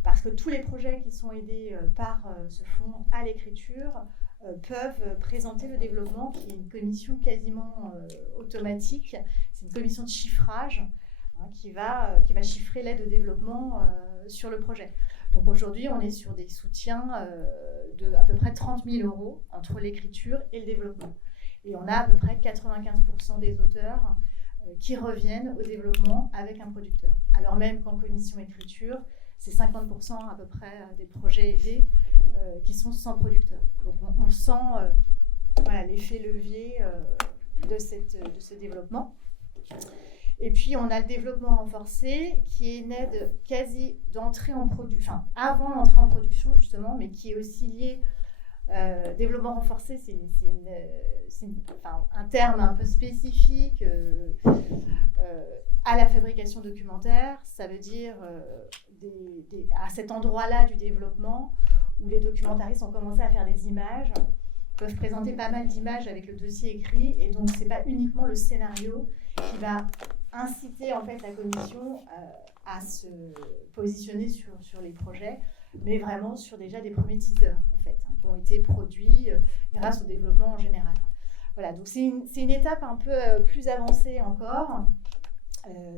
parce que tous les projets qui sont aidés par ce fonds à l'écriture peuvent présenter le développement, qui est une commission quasiment automatique. C'est une commission de chiffrage qui va chiffrer l'aide au développement sur le projet. Donc aujourd'hui, on est sur des soutiens de à peu près 30 000 € entre l'écriture et le développement. Et on a à peu près 95% des auteurs qui reviennent au développement avec un producteur. Alors même qu'en commission écriture, c'est 50% à peu près des projets aidés qui sont sans producteur. Donc on sent l'effet levier de ce développement. Et puis on a le développement renforcé, qui est une aide quasi d'entrée en production, avant l'entrée en production justement, mais qui est aussi liée Développement renforcé, c'est un terme un peu spécifique à la fabrication documentaire. Ça veut dire à cet endroit-là du développement où les documentaristes ont commencé à faire des images, peuvent présenter pas mal d'images avec le dossier écrit, et donc c'est pas uniquement le scénario qui va inciter en fait la commission à se positionner sur les projets, mais vraiment sur déjà des premiers teasers en fait, qui ont été produits grâce au développement en général. Voilà, donc c'est une étape un peu plus avancée encore.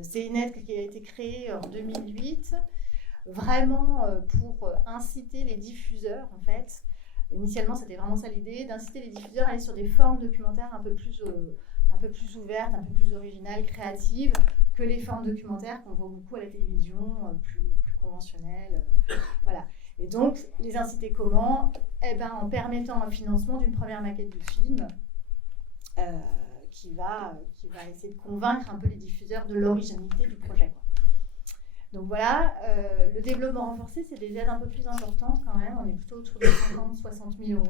C'est une aide qui a été créée en 2008, vraiment pour inciter les diffuseurs en fait. Initialement, c'était vraiment ça l'idée, d'inciter les diffuseurs à aller sur des formes documentaires un peu plus ouvertes, un peu plus originales, créatives, que les formes documentaires qu'on voit beaucoup à la télévision, plus conventionnelles. Voilà. Et donc, les inciter comment ? En permettant un financement d'une première maquette de film qui va essayer de convaincre un peu les diffuseurs de l'originalité du projet, quoi. Donc voilà, le développement renforcé, c'est des aides un peu plus importantes quand même. On est plutôt autour de 50-60 000 €.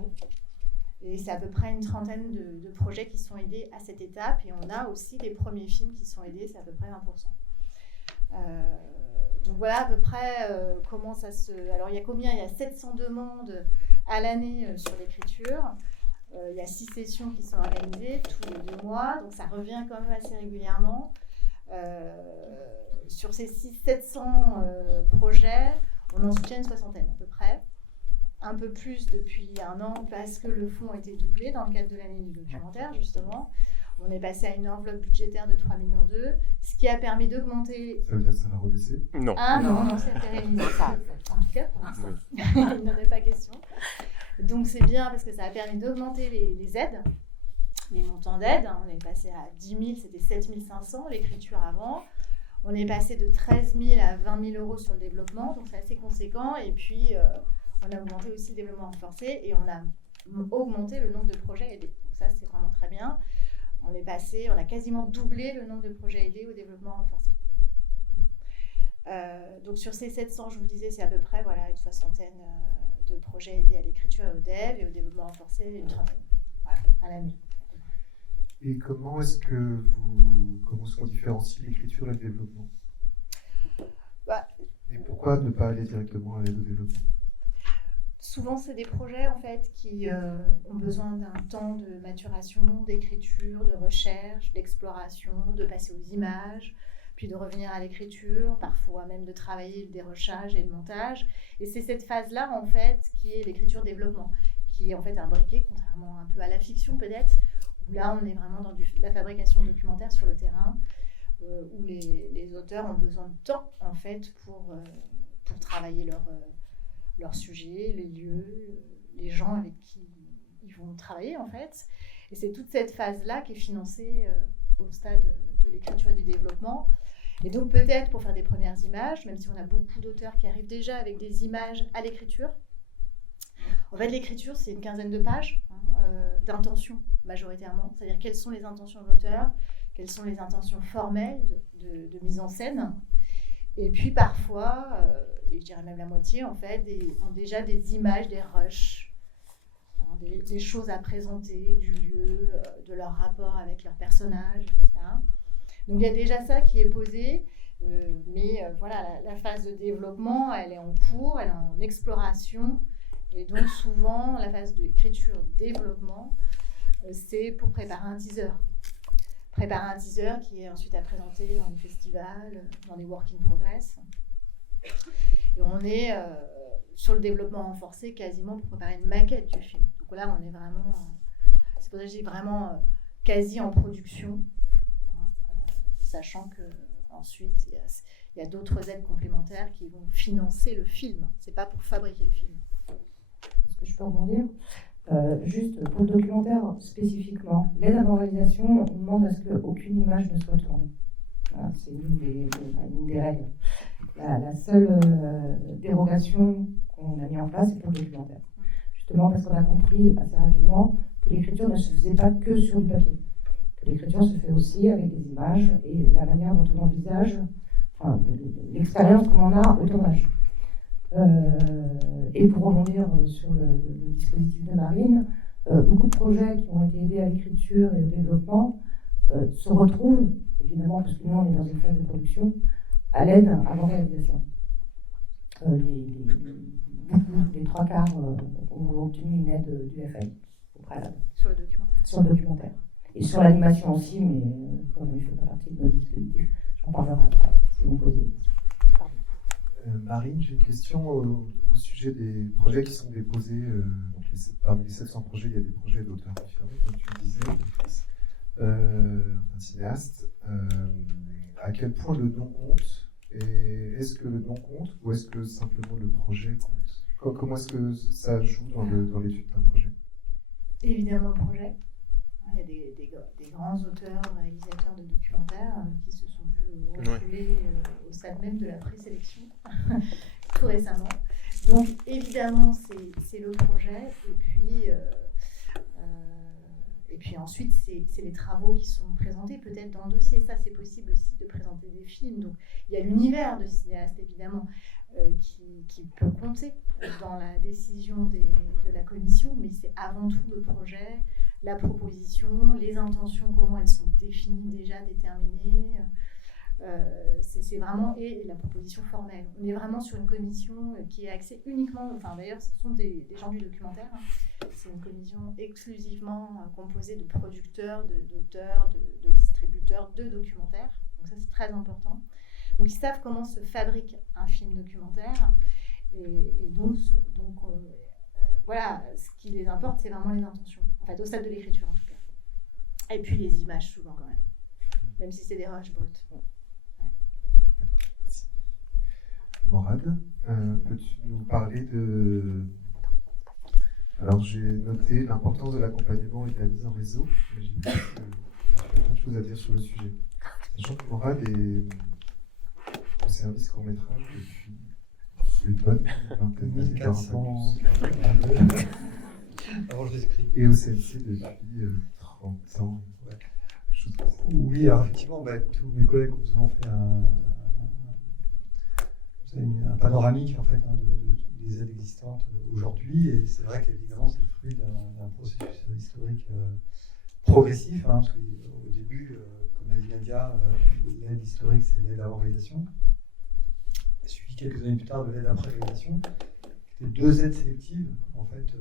Et c'est à peu près une trentaine de projets qui sont aidés à cette étape. Et on a aussi des premiers films qui sont aidés, c'est à peu près 20%. Donc voilà à peu près comment ça se... Alors il y a combien ? Il y a 700 demandes à l'année sur l'écriture. Il y a 6 sessions qui sont organisées tous les 2 mois. Donc ça revient quand même assez régulièrement. Sur ces 700 projets, on en soutient une soixantaine à peu près. Un peu plus depuis 1 an parce que le fonds a été doublé dans le cadre de l'année du documentaire, justement. On est passé à une enveloppe budgétaire de 3,2 millions, ce qui a permis d'augmenter... Ça veut dire que ça va rebaisser ? Non. Ah non, c'est pérennisé. En tout cas, pour l'instant, il n'en est pas question. Donc c'est bien parce que ça a permis d'augmenter les aides, les montants d'aide. On est passé à 10 000, c'était 7 500 l'écriture avant. On est passé de 13 000 à 20 000 € sur le développement, donc c'est assez conséquent. Et puis, on a augmenté aussi le développement renforcé et on a augmenté le nombre de projets aidés. Donc ça, c'est vraiment très bien. On a quasiment doublé le nombre de projets aidés au développement renforcé. Donc sur ces 700, je vous disais, c'est à peu près une soixantaine de projets aidés à l'écriture et au dev, et au développement renforcé, une trentaine, à l'année. Et comment est-ce qu'on différencie l'écriture et le développement ? Et pourquoi ne pas aller directement à l'aide au développement ? Souvent, c'est des projets en fait qui ont besoin d'un temps de maturation, d'écriture, de recherche, d'exploration, de passer aux images, puis de revenir à l'écriture, parfois même de travailler le dérochage et le montage. Et c'est cette phase-là en fait qui est l'écriture-développement, qui est en fait imbriquée, contrairement un peu à la fiction peut-être, où là on est vraiment dans la fabrication de documentaires sur le terrain, où les auteurs ont besoin de temps en fait pour travailler leur sujet, les lieux, les gens avec qui ils vont travailler en fait. Et c'est toute cette phase-là qui est financée au stade de l'écriture et du développement. Et donc peut-être pour faire des premières images, même si on a beaucoup d'auteurs qui arrivent déjà avec des images à l'écriture. En fait, l'écriture, c'est une quinzaine de pages d'intentions majoritairement. C'est-à-dire quelles sont les intentions de l'auteur, quelles sont les intentions formelles de mise en scène. Et puis parfois, et je dirais même la moitié en fait, ont déjà des images, des rushs, des choses à présenter, du lieu, de leur rapport avec leurs personnages, etc. Donc il y a déjà ça qui est posé, mais voilà, la phase de développement, elle est en cours, elle est en exploration, et donc souvent la phase d'écriture-développement, c'est pour préparer un teaser. Préparer un teaser qui est ensuite à présenter dans les festivals, dans les work in progress. Et on est sur le développement renforcé quasiment pour préparer une maquette du film. Donc là, on est vraiment, c'est pour ça que je dis vraiment quasi en production, sachant qu'ensuite, il y a d'autres aides complémentaires qui vont financer le film. C'est pas pour fabriquer le film. Est-ce que je peux rebondir ? Juste pour le documentaire spécifiquement, l'aide avant réalisation, on demande à ce qu'aucune image ne soit tournée. Voilà, c'est une des règles. La seule dérogation qu'on a mis en place, c'est pour le documentaire. Justement parce qu'on a compris assez rapidement que l'écriture ne se faisait pas que sur du papier. Que l'écriture se fait aussi avec des images et la manière dont on envisage, l'expérience qu'on en a au tournage. Et pour rebondir sur le dispositif de Marine, beaucoup de projets qui ont été aidés à l'écriture et au développement se retrouvent, évidemment, parce que nous on est dans une phase de production, à l'aide avant réalisation. Les 3/4 ont obtenu une aide du FAI au préalable. Sur le documentaire. Sur le documentaire. Et sur l'animation aussi, mais comme je ne fais pas partie de notre dispositif, j'en parlerai après, si vous me posez des questions. Marine, j'ai une question au sujet des projets qui sont déposés. Donc parmi les 700 projets, il y a des projets d'auteurs confirmés, comme tu le disais, d'autrices, enfin cinéastes. À quel point le nom compte? Et est-ce que le nom compte ou est-ce que simplement le projet compte? Comment est-ce que ça joue dans l'étude d'un projet? Évidemment, le projet. Il y a des grands auteurs, réalisateurs de documentaires qui se sont vus refouler au stade même de la présélection, tout récemment. Donc, évidemment, c'est le projet. Et puis ensuite, c'est les travaux qui sont présentés, peut-être dans le dossier. Ça, c'est possible aussi de présenter des films. Donc, il y a l'univers de cinéaste, évidemment, qui peut compter dans la décision de la commission, mais c'est avant tout le projet, la proposition, les intentions, comment elles sont définies déjà, déterminées. C'est vraiment, et la proposition formelle. On est vraiment sur une commission qui est axée uniquement, enfin d'ailleurs ce sont des gens du documentaire, hein. C'est une commission exclusivement composée de producteurs, d'auteurs, de distributeurs de documentaires, donc ça c'est très important. Donc ils savent comment se fabrique un film documentaire, et donc voilà, ce qui les importe c'est vraiment les intentions, en fait au stade de l'écriture en tout cas. Et puis les images souvent quand même si c'est des rushs brutes. Morad, peux-tu nous parler de... Alors j'ai noté l'importance de l'accompagnement et de la mise en réseau, mais j'ai plein de choses à dire sur le sujet. Sachant que Morad est au service court-métrage depuis une bonne vingtaine d'années. 1442. Avant Jésus-Christ. Et au CNC depuis 30 ans. Ouais. Quelque chose comme ça. Oui, alors effectivement, tous mes collègues vous ont fait un panoramique en fait, des aides existantes aujourd'hui, et c'est vrai qu'évidemment c'est le fruit d'un processus historique progressif, parce qu'au début, comme l'a dit Nadia, l'aide historique c'est l'aide avant réalisation, suivi quelques années plus tard de l'aide après réalisation, qui étaient deux aides sélectives en fait,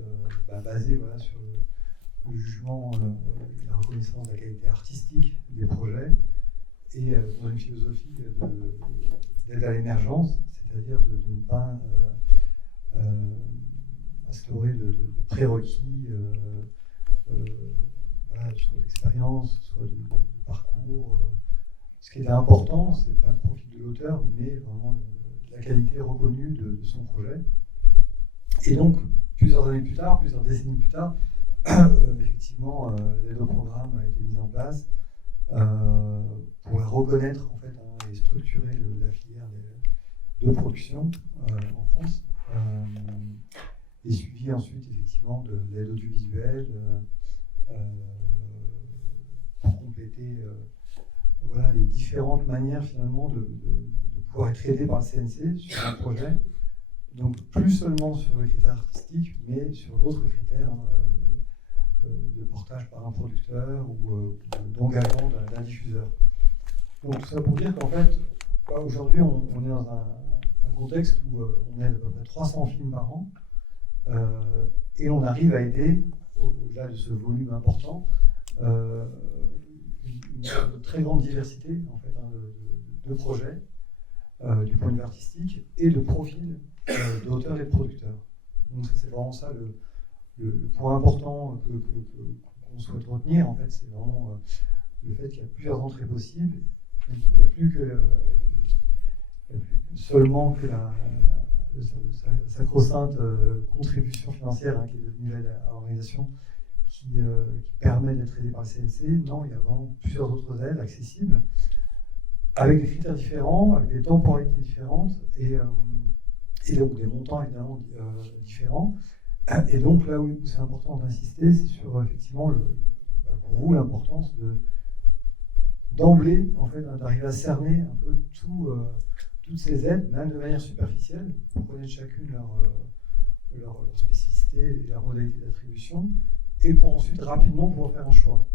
basées voilà, sur le jugement et la reconnaissance de la qualité artistique des projets, et dans une philosophie d'aide à l'émergence, c'est-à-dire de ne pas instaurer de prérequis, voilà, soit d'expérience, soit de parcours. Ce qui était important, c'est pas le profil de l'auteur, mais vraiment la qualité reconnue de son projet. Et donc, plusieurs années plus tard, plusieurs décennies plus tard, effectivement, l'aide au programme a été mise en place pour reconnaître en fait, et structurer la filière de production en France, et suivi ensuite effectivement de l'aide audiovisuelle pour compléter voilà, les différentes manières finalement de pouvoir être aidé par le CNC sur un projet, donc plus seulement sur les critères artistiques, mais sur d'autres critères de portage par un producteur ou d'engagement d'un diffuseur. Donc tout ça pour dire qu'en fait, aujourd'hui on est dans un contexte où on aide à peu près 300 films par an, et on arrive à aider, au-delà de ce volume important, une très grande diversité en fait, de projets du point de vue artistique et de profils d'auteurs et de producteurs. Donc ça, c'est vraiment ça le point important qu'on souhaite retenir. En fait, c'est vraiment le fait qu'il y a plusieurs entrées possibles. Il n'y a plus seulement que la sacro-sainte contribution financière qui est devenue l'aide à l'organisation qui permet d'être aidé par le CNC. Non, il y a vraiment plusieurs autres aides accessibles avec des critères différents, avec des temporalités différentes et donc des montants évidemment différents. Et donc là où c'est important d'insister, c'est sur effectivement pour vous l'importance d'emblée en fait d'arriver à cerner un peu toutes ces aides, même de manière superficielle, pour connaître chacune leur spécificité et leur modalité d'attribution, et pour ensuite rapidement pouvoir faire un choix.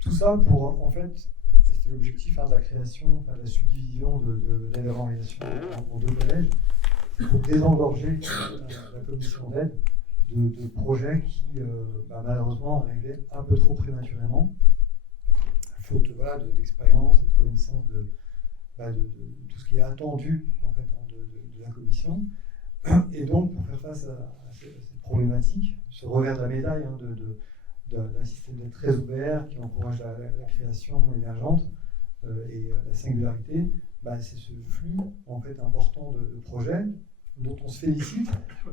Tout ça pour, en fait, c'était l'objectif de la création, de la subdivision de l'aide à l'organisation en 2 collèges, pour désengorger la commission d'aide de projets qui, malheureusement, arrivaient un peu trop prématurément, faute d'expérience et de connaissance de tout ce qui est attendu en fait, de la commission. Et donc, pour faire face à cette problématique, ce revers de la médaille d'un système d'aide très ouvert qui encourage la création émergente et la singularité, c'est ce flux en fait, important de projets dont on se félicite,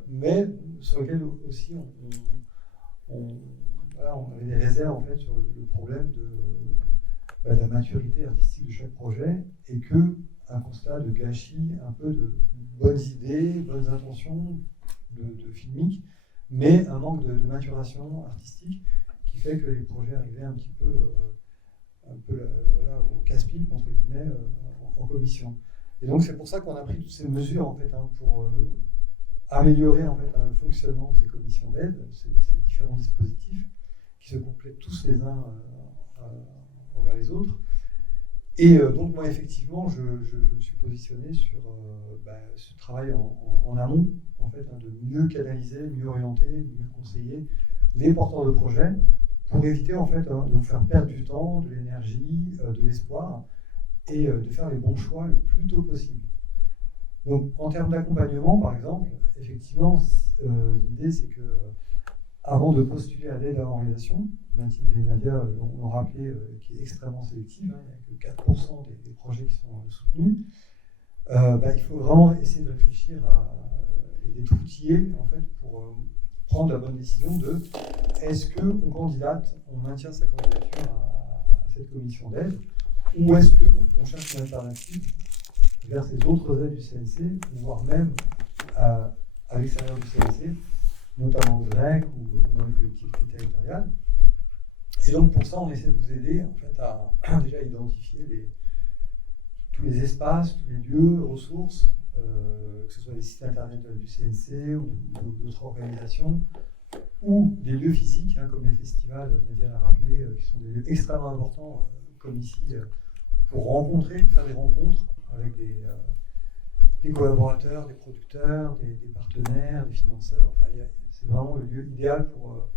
mais sur lequel aussi on avait des réserves en fait, sur le problème de la maturité artistique de chaque projet, et qu'un constat de gâchis, un peu de bonnes idées, bonnes intentions de filmique, mais un manque de maturation artistique qui fait que les projets arrivaient un petit peu au casse-pipe, entre guillemets, en commission. Et donc c'est pour ça qu'on a pris toutes ces mesures en fait, pour améliorer en fait, le fonctionnement de ces commissions d'aide, ces différents dispositifs qui se complètent tous les uns envers les autres. Et donc moi effectivement je me suis positionné sur ce travail en amont en fait, de mieux canaliser, mieux orienter, mieux conseiller les porteurs de projets pour éviter en fait de vous faire perdre du temps, de l'énergie, de l'espoir, et de faire les bons choix le plus tôt possible. Donc en termes d'accompagnement par exemple, effectivement l'idée c'est que avant de postuler à l'aide à l'organisation, Mathilde et Nadia l'ont rappelé, qui est extrêmement sélective, il n'y a que 4% des projets qui sont soutenus, il faut vraiment essayer de réfléchir et d'être outillé en fait, pour prendre la bonne décision de est-ce qu'on candidate, on maintient sa candidature à cette commission d'aide, ou est-ce qu'on cherche une alternative vers ces autres aides du CNC, voire même à l'extérieur du CNC, notamment au GREC ou dans les collectivités territoriales. Et donc pour ça, on essaie de vous aider en fait, à déjà identifier tous les espaces, tous les lieux, ressources, que ce soit les sites internet du CNC ou d'autres organisations, ou des lieux physiques, comme les festivals, Nadia l'a rappelé, qui sont des lieux extrêmement importants, comme ici, pour faire des rencontres avec des collaborateurs, des producteurs, des partenaires, des financeurs. Enfin, c'est vraiment le lieu idéal pour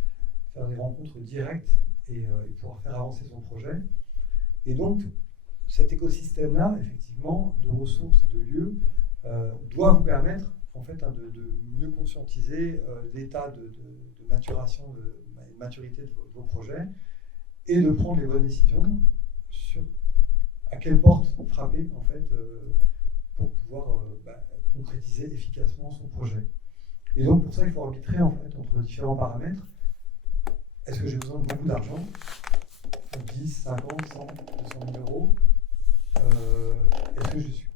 faire des rencontres directes et pouvoir faire avancer son projet. Et donc, cet écosystème-là, effectivement, de ressources et de lieux, doit vous permettre en fait, de mieux conscientiser l'état de maturation, de maturité de vos projets, et de prendre les bonnes décisions sur à quelle porte frapper en fait, pour pouvoir concrétiser efficacement son projet. Et donc pour ça, il faut arbitrer en fait, entre différents paramètres. Est-ce que j'ai besoin de beaucoup d'argent, 10, 50, 100, 200 000 euros? Est-ce que je suis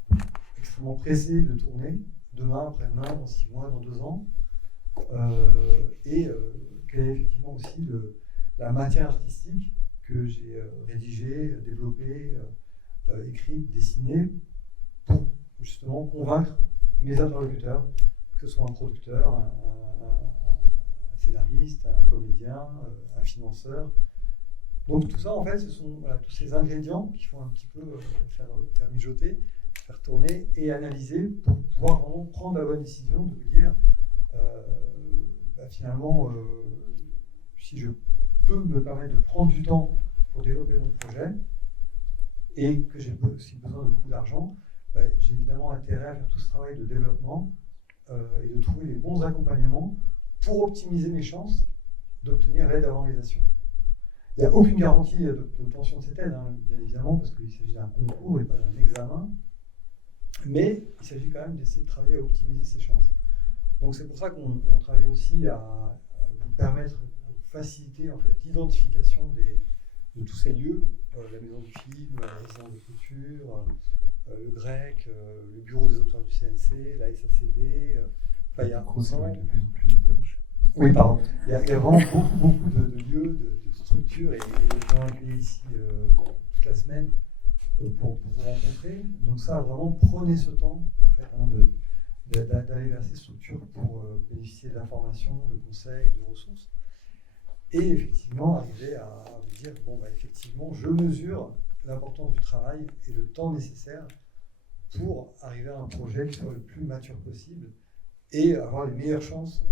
extrêmement pressé de tourner demain, après-demain, dans 6 mois, dans 2 ans? Quelle est effectivement aussi la matière artistique que j'ai rédigée, développée, écrite, dessinée, pour justement convaincre mes interlocuteurs, que ce soit un producteur, un scénariste, un comédien, un financeur. Donc tout ça, en fait, ce sont tous ces ingrédients qu'il faut un petit peu faire mijoter, faire tourner et analyser pour pouvoir vraiment prendre la bonne décision de vous dire finalement, si je peux me permettre de prendre du temps pour développer mon projet et que j'ai aussi besoin de beaucoup d'argent, j'ai évidemment intérêt à faire tout ce travail de développement et de trouver les bons accompagnements pour optimiser mes chances d'obtenir l'aide à l'organisation. Il n'y a aucune garantie d'obtention de cette aide, bien évidemment, parce qu'il s'agit d'un concours et pas d'un examen, mais il s'agit quand même d'essayer de travailler à optimiser ses chances. Donc c'est pour ça qu'on travaille aussi à vous permettre, à vous faciliter en fait, l'identification de tous ces lieux, la maison du film, la résidence de culture, le GREC, le bureau des auteurs du CNC, la SACD, il y a de plus en plus de tabouches. Oui, pardon. Il y a vraiment beaucoup de lieux, de structures, et je vais accueillir ici toute la semaine pour vous rencontrer. Donc ça, vraiment, prenez ce temps en fait, d'aller vers ces structures pour bénéficier d'informations, de conseils, de ressources. Et effectivement, arriver à vous dire, bon, bah, effectivement, je mesure l'importance du travail et le temps nécessaire pour arriver à un projet qui soit le plus mature possible et avoir les meilleures chances,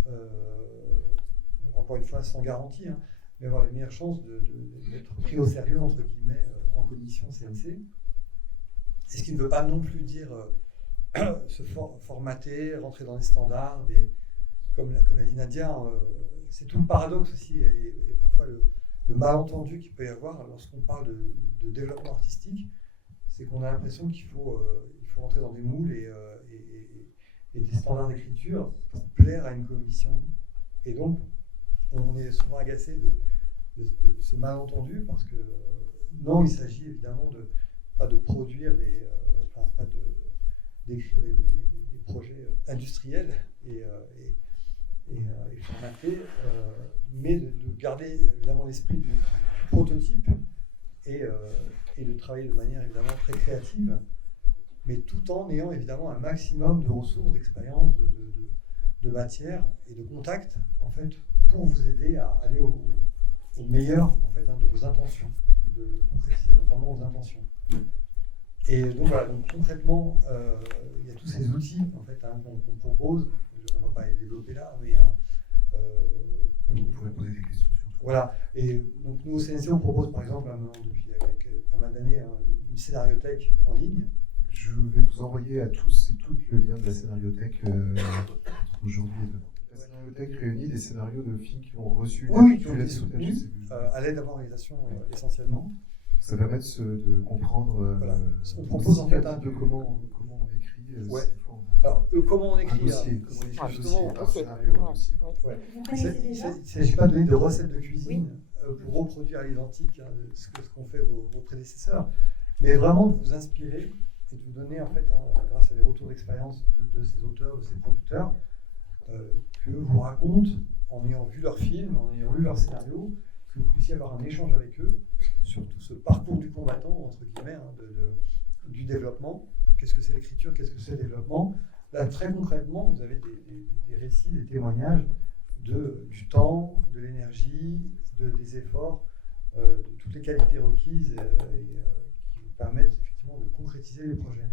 encore une fois sans garantie, hein, mais avoir les meilleures chances d'être pris au sérieux, entre guillemets, en commission CNC. Et ce qui ne veut pas non plus dire se formater, rentrer dans les standards, comme l'a dit Nadia, c'est tout le paradoxe aussi, et parfois le malentendu qu'il peut y avoir lorsqu'on parle de développement artistique, c'est qu'on a l'impression qu'il faut rentrer dans des moules et des standards d'écriture pour plaire à une commission. Et donc, on est souvent agacé de ce malentendu parce que non, il s'agit évidemment pas de produire pas d'écrire des projets industriels et formatés, mais de garder évidemment l'esprit du prototype et de travailler de manière évidemment très créative, mais tout en ayant évidemment un maximum de ressources, d'expérience, de matière et de contacts en fait pour vous aider à aller au meilleur en fait, de vos intentions, de concrétiser vraiment vos intentions. Et donc voilà, donc concrètement, il y a tous ces outils en fait qu'on propose. On ne va pas les développer là, mais vous pourrez poser des questions sur tout. Voilà. Et donc nous au CNC, on propose par exemple depuis pas mal d'années une scénariothèque en ligne. Je vais vous envoyer à tous et toutes le lien de la scénariothèque aujourd'hui et demain. La scénariothèque réunit des scénarios de films qui ont reçu à l'aide avant réalisation essentiellement. Ça permet de comprendre on propose en fait un peu comment on écrit. Ouais. Alors, comment on écrit un dossier, justement, un scénario, un dossier. Ouais. Il ne s'agit pas de donner des recettes de cuisine pour reproduire à l'identique ce qu'ont fait vos prédécesseurs, mais vraiment de vous inspirer et de vous donner, en fait, grâce à des retours d'expérience de ces auteurs, de ces producteurs, que vous racontent, en ayant vu leurs films, en ayant lu leurs scénarios, que vous puissiez avoir un échange avec eux sur tout ce parcours du combattant, entre guillemets, du développement. Qu'est-ce que c'est l'écriture, qu'est-ce que c'est le développement? Là, très concrètement, vous avez des récits, des témoignages du temps, de l'énergie, des efforts, de toutes les qualités requises qui vous permettent effectivement de concrétiser les projets.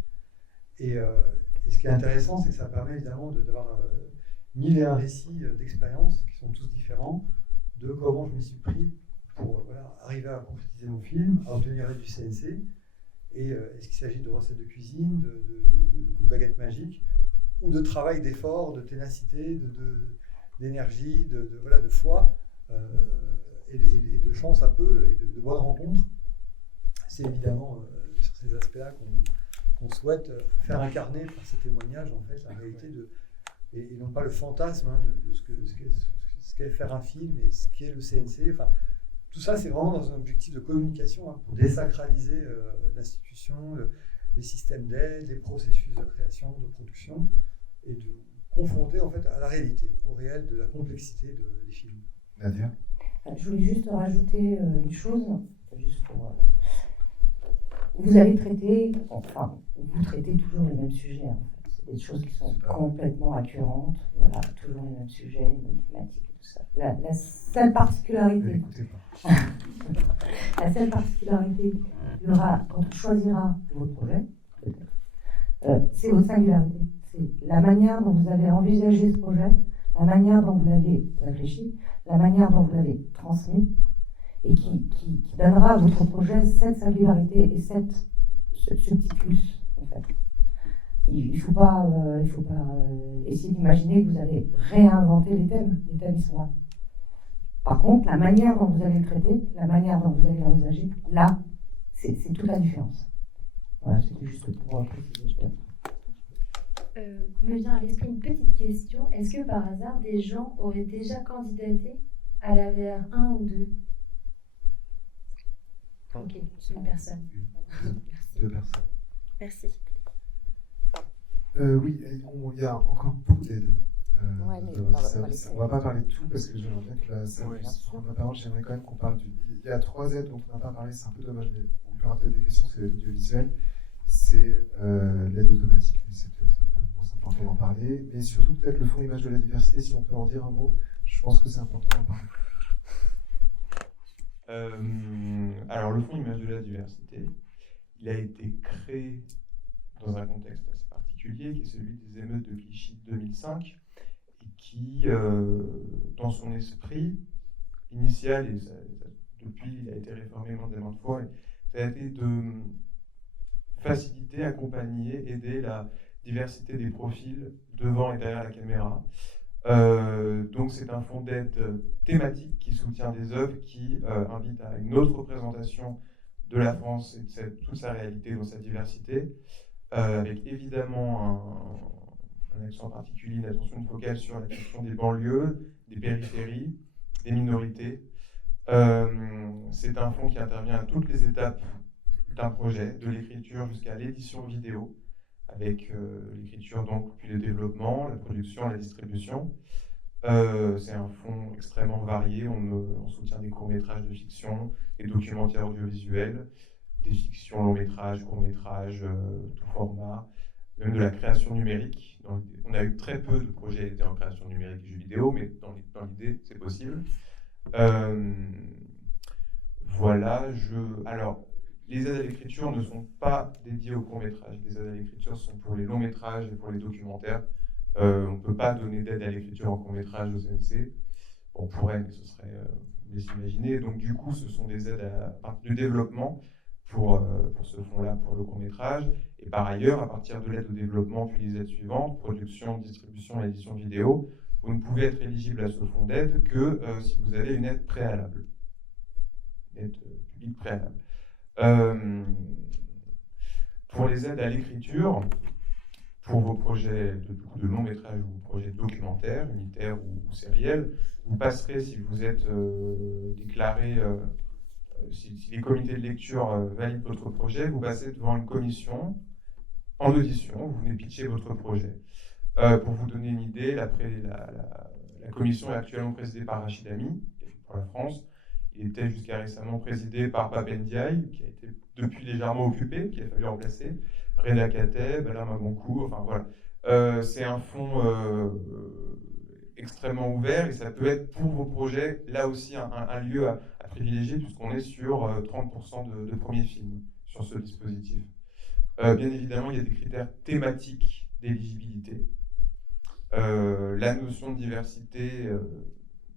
Et ce qui est intéressant, c'est que ça permet évidemment d'avoir 1001 récits d'expériences qui sont tous différents, de comment je m'y suis pris pour arriver à concrétiser mon film, à obtenir l'aide du CNC. Et est-ce qu'il s'agit de recettes de cuisine, de coups de baguette magique, ou de travail d'effort, de ténacité, d'énergie, de foi, et de chance un peu, et de bonnes rencontres. C'est évidemment sur ces aspects-là qu'on souhaite faire incarner par ces témoignages, en fait, la réalité et non pas le fantasme de ce qu'est faire un film et ce qu'est le CNC. Enfin, tout ça, c'est vraiment dans un objectif de communication pour désacraliser l'institution, les systèmes d'aide, les processus de création, de production, et de confronter en fait à la réalité, au réel de la complexité des films. Nadia ? Je voulais juste rajouter une chose, juste pour... Vous avez traité, vous traitez toujours les mêmes sujets en fait. C'est des choses qui sont complètement récurrentes, voilà, toujours les mêmes sujets, les mêmes thématiques et tout ça. La seule particularité... La seule particularité il y aura quand on choisira votre projet, c'est votre singularité. C'est la manière dont vous avez envisagé ce projet, la manière dont vous l'avez réfléchi, la manière dont vous l'avez transmis, et qui donnera à votre projet cette singularité et ce petit plus, en fait. Il ne faut pas essayer d'imaginer que vous allez réinventer les thèmes. Les thèmes, ils sont là. Par contre, la manière dont vous allez le traiter, la manière dont vous allez l'envisager, là, c'est toute la différence. Voilà, c'était juste pour préciser. Me vient à l'esprit une petite question. Est-ce que par hasard, des gens auraient déjà candidaté à la VR1 ou 2 ? Ok, une personne. Deux personnes. Merci. Oui, il y a encore beaucoup d'aide. Ouais, on ne va pas parler de tout parce que j'aimerais bien que la parole, j'aimerais quand même qu'on parle il y a 3 aides dont on n'a pas parlé, c'est un peu dommage, mais on peut avoir peut-être des questions, c'est l'audiovisuel, c'est l'aide automatique, mais c'est peut-être un peu moins important d'en parler, mais surtout peut-être le fonds Image de la diversité, si on peut en dire un mot, je pense que c'est important d'en parler. Alors, le fonds Image de la diversité, il a été créé dans un contexte assez particulier, qui est celui des émeutes de Clichy de 2005, et qui, dans son esprit initial, et depuis il a été réformé maintes et maintes fois, ça a été de faciliter, accompagner, aider la diversité des profils devant et derrière la caméra. Donc c'est un fonds d'aide thématique qui soutient des œuvres qui invitent à une autre représentation de la France et de toute sa réalité dans sa diversité, avec évidemment un accent particulier, une attention focale sur la question des banlieues, des périphéries, des minorités. C'est un fonds qui intervient à toutes les étapes d'un projet, de l'écriture jusqu'à l'édition vidéo, avec l'écriture donc, puis le développement, la production, la distribution. C'est un fonds extrêmement varié, on soutient des courts-métrages de fiction, des documentaires audiovisuels, des fictions, longs-métrages, courts-métrages, tout format, même de la création numérique. On a eu très peu de projets en création numérique et jeux vidéo, mais dans l'idée, c'est possible. Voilà, alors, les aides à l'écriture ne sont pas dédiées aux courts-métrages. Les aides à l'écriture sont pour les longs-métrages et pour les documentaires. On ne peut pas donner d'aide à l'écriture en court-métrage au CNC. On pourrait, mais ce serait, vous laissez imaginer. Donc du coup, ce sont des aides du développement pour ce fonds-là, pour le court-métrage. Et par ailleurs, à partir de l'aide au développement, puis les aides suivantes, production, distribution et édition vidéo, vous ne pouvez être éligible à ce fonds d'aide que si vous avez une aide préalable. Une aide publique préalable. Pour les aides à l'écriture, pour vos projets de long métrage ou projets documentaires, unitaires ou sériels, vous passerez, si vous êtes déclaré, si les comités de lecture valident votre projet, vous passez devant une commission en audition, vous venez pitcher votre projet. Pour vous donner une idée, la commission est actuellement présidée par Rachid Ami, pour la France. Il était jusqu'à récemment présidé par Pape Ndiaye, qui a été depuis légèrement occupé, qu'il a fallu remplacer. Reda Kateb, Alain Magoncourt, enfin voilà. C'est un fonds extrêmement ouvert et ça peut être pour vos projets, là aussi, un lieu à privilégier puisqu'on est sur 30% de premiers films sur ce dispositif. Bien évidemment, il y a des critères thématiques d'éligibilité. La notion de diversité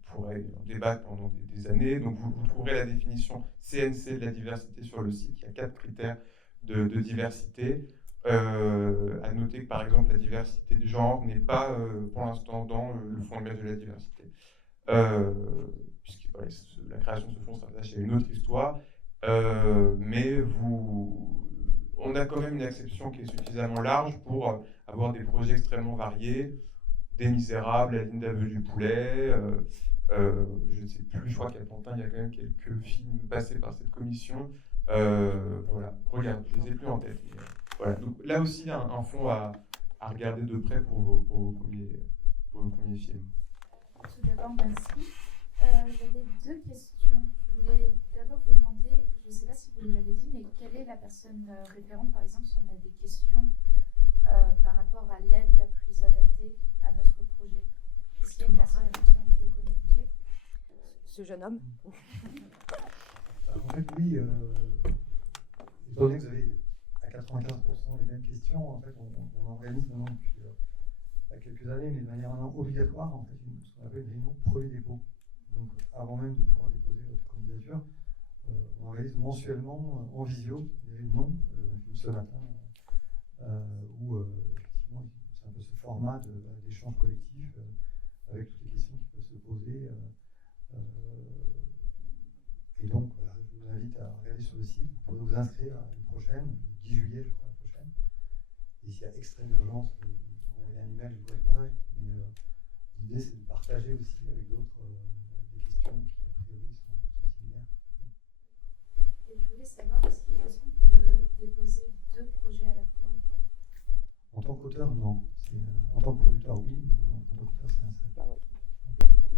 pourrait en débattre pendant des années. Donc vous trouverez la définition CNC de la diversité sur le site. Il y a 4 critères de diversité. À noter que par exemple la diversité de genre n'est pas pour l'instant dans le fonds Image de la diversité. Puisque voilà, la création de ce fonds sera attachée à une autre histoire. Mais on a quand même une acception qui est suffisamment large pour avoir des projets extrêmement variés. Des Misérables, La ligne d'aveu du poulet, je ne sais plus, je crois qu'à Pantin, il y a quand même quelques films passés par cette commission. Voilà, regarde, je ne les ai plus en tête. Mais, voilà. Donc, là aussi, un fonds à regarder de près pour vos premiers films. Tout d'abord, merci. J'avais 2 questions. Je voulais d'abord vous demander, je ne sais pas si vous l'avez dit, mais quelle est la personne référente, par exemple, si on a des questions par rapport à l'aide la plus adaptée à notre projet? Est-ce qu'il y a une personne avec qui on peut communiquer? Ce jeune homme. En fait, oui, étant donné que vous avez à 95% les mêmes questions, en fait, on organise maintenant depuis quelques années, mais de manière non obligatoire, en fait, ce qu'on appelle une réunion premier dépôt. Donc, avant même de pouvoir déposer votre candidature, on organise mensuellement en visio des réunions, ce matin, où effectivement, c'est un peu ce format d'échange collectif avec toutes les questions qui peuvent se poser. Et donc, voilà, je vous invite à regarder sur le site, vous pourrez vous inscrire à une prochaine, le 10 juillet, je crois, la prochaine. Et s'il y a extrême urgence, vous envoyez un email, je vous répondrai. Mais l'idée, c'est de partager aussi avec d'autres des questions qui, a priori, sont similaires. Et je voulais savoir aussi, est-ce qu'on peut déposer 2 projets à la fois ou pas? En tant qu'auteur, non. En tant que producteur, oui, mais en tant qu'auteur, c'est un seul.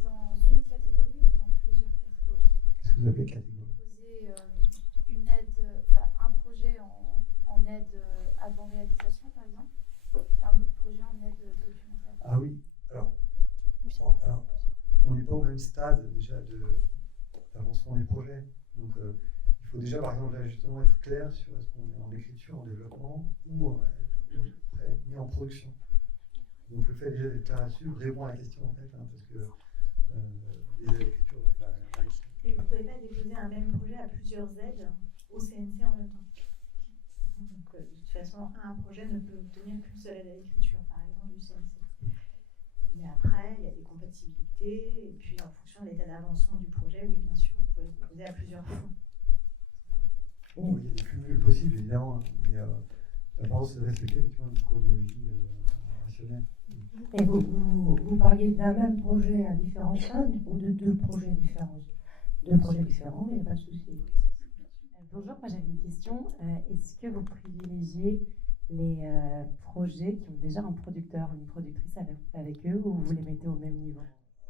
Dans une catégorie ou dans plusieurs catégories? Qu'est-ce que vous appelez catégorie? Déposer une aide, un projet en aide avant réalisation, par exemple, et un autre projet en aide même stade déjà d'avancement des projets. Donc, il faut déjà, par exemple, là, justement être clair sur est-ce qu'on est en écriture, en développement ou prêt, mis en production. Donc, le fait déjà d'être clair là-dessus répond à la question, en fait, hein, parce que les écritures, Et vous ne pouvez pas déposer un même projet à plusieurs aides au CNC en même temps. Donc, de toute façon, un projet ne peut obtenir qu'une seule aide à l'écriture, par exemple, du CNC. Mais après, il y a des compatibilités, et puis en fonction de l'état d'avancement du projet, oui, bien sûr, vous pouvez déposer à plusieurs fois. oui, il y a des cumuls possibles, évidemment, mais l'important, c'est de respecter effectivement une chronologie rationnelle. Et vous parliez d'un même projet à différents stades ou de deux projets différents? Deux projets différents, il n'y a pas de souci. Bonjour, moi j'avais une question. Est-ce que vous privilégiez les projets qui ont déjà un producteur ou une productrice avec eux, ou vous les mettez au même niveau?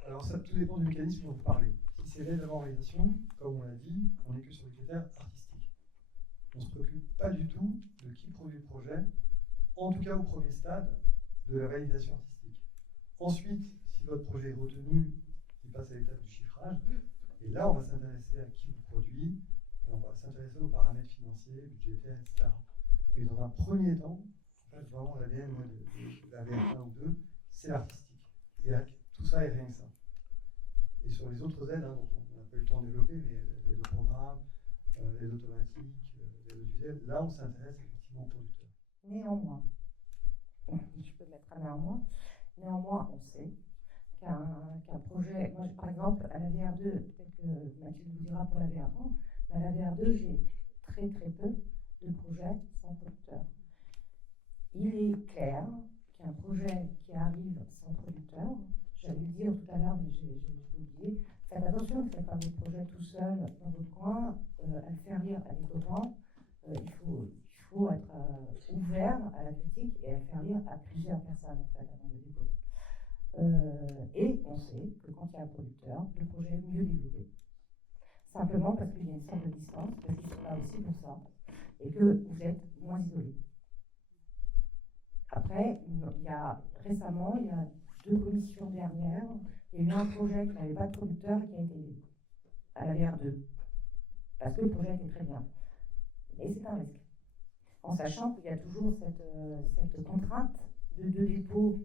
Alors ça, tout dépend du mécanisme dont vous parlez. Si c'est l'aide avant réalisation, comme on l'a dit, on n'est que sur les critères artistiques. On ne se préoccupe pas du tout de qui produit le projet, en tout cas au premier stade de la réalisation artistique. Ensuite, si votre projet est retenu, il passe à l'étape du chiffrage, et là on va s'intéresser à qui vous produit, et on va s'intéresser aux paramètres financiers, budgétaires, etc. Mais dans un premier temps, en fait, vraiment l'ADN de la VR1 ou 2, c'est l'artistique. Et tout ça est rien que ça. Et sur les autres aides, dont on n'a pas eu le temps de développer, mais l'aide au programme, l'aide automatique, l'aide audiovisuelle, là on s'intéresse effectivement au producteur. Néanmoins, je peux mettre un néanmoins, on sait qu'un projet, moi par exemple à la VR2, peut-être que Mathilde vous dira pour la VR1, mais à la VR2 j'ai très peu de projets sans producteur. Il est clair qu'un projet qui arrive sans producteur, j'allais le dire tout à l'heure mais j'ai oublié, faites attention, ne faites pas votre projet tout seul dans votre coin, à le faire lire à des copains, il faut être ouvert à la critique et à le faire lire à plusieurs personnes en fait avant de déposer. Et on sait que quand il y a un producteur, le projet est mieux développé. Simplement parce qu'il y a une sorte de distance, parce qu'ils sont là aussi pour ça, et que vous êtes moins isolé. Après, récemment, il y a 2 commissions dernières, il y a eu un projet qui n'avait pas de producteur et qui a été aidé à la VR2, parce que le projet était très bien. Et c'est un risque. En sachant qu'il y a toujours cette contrainte de 2 dépôts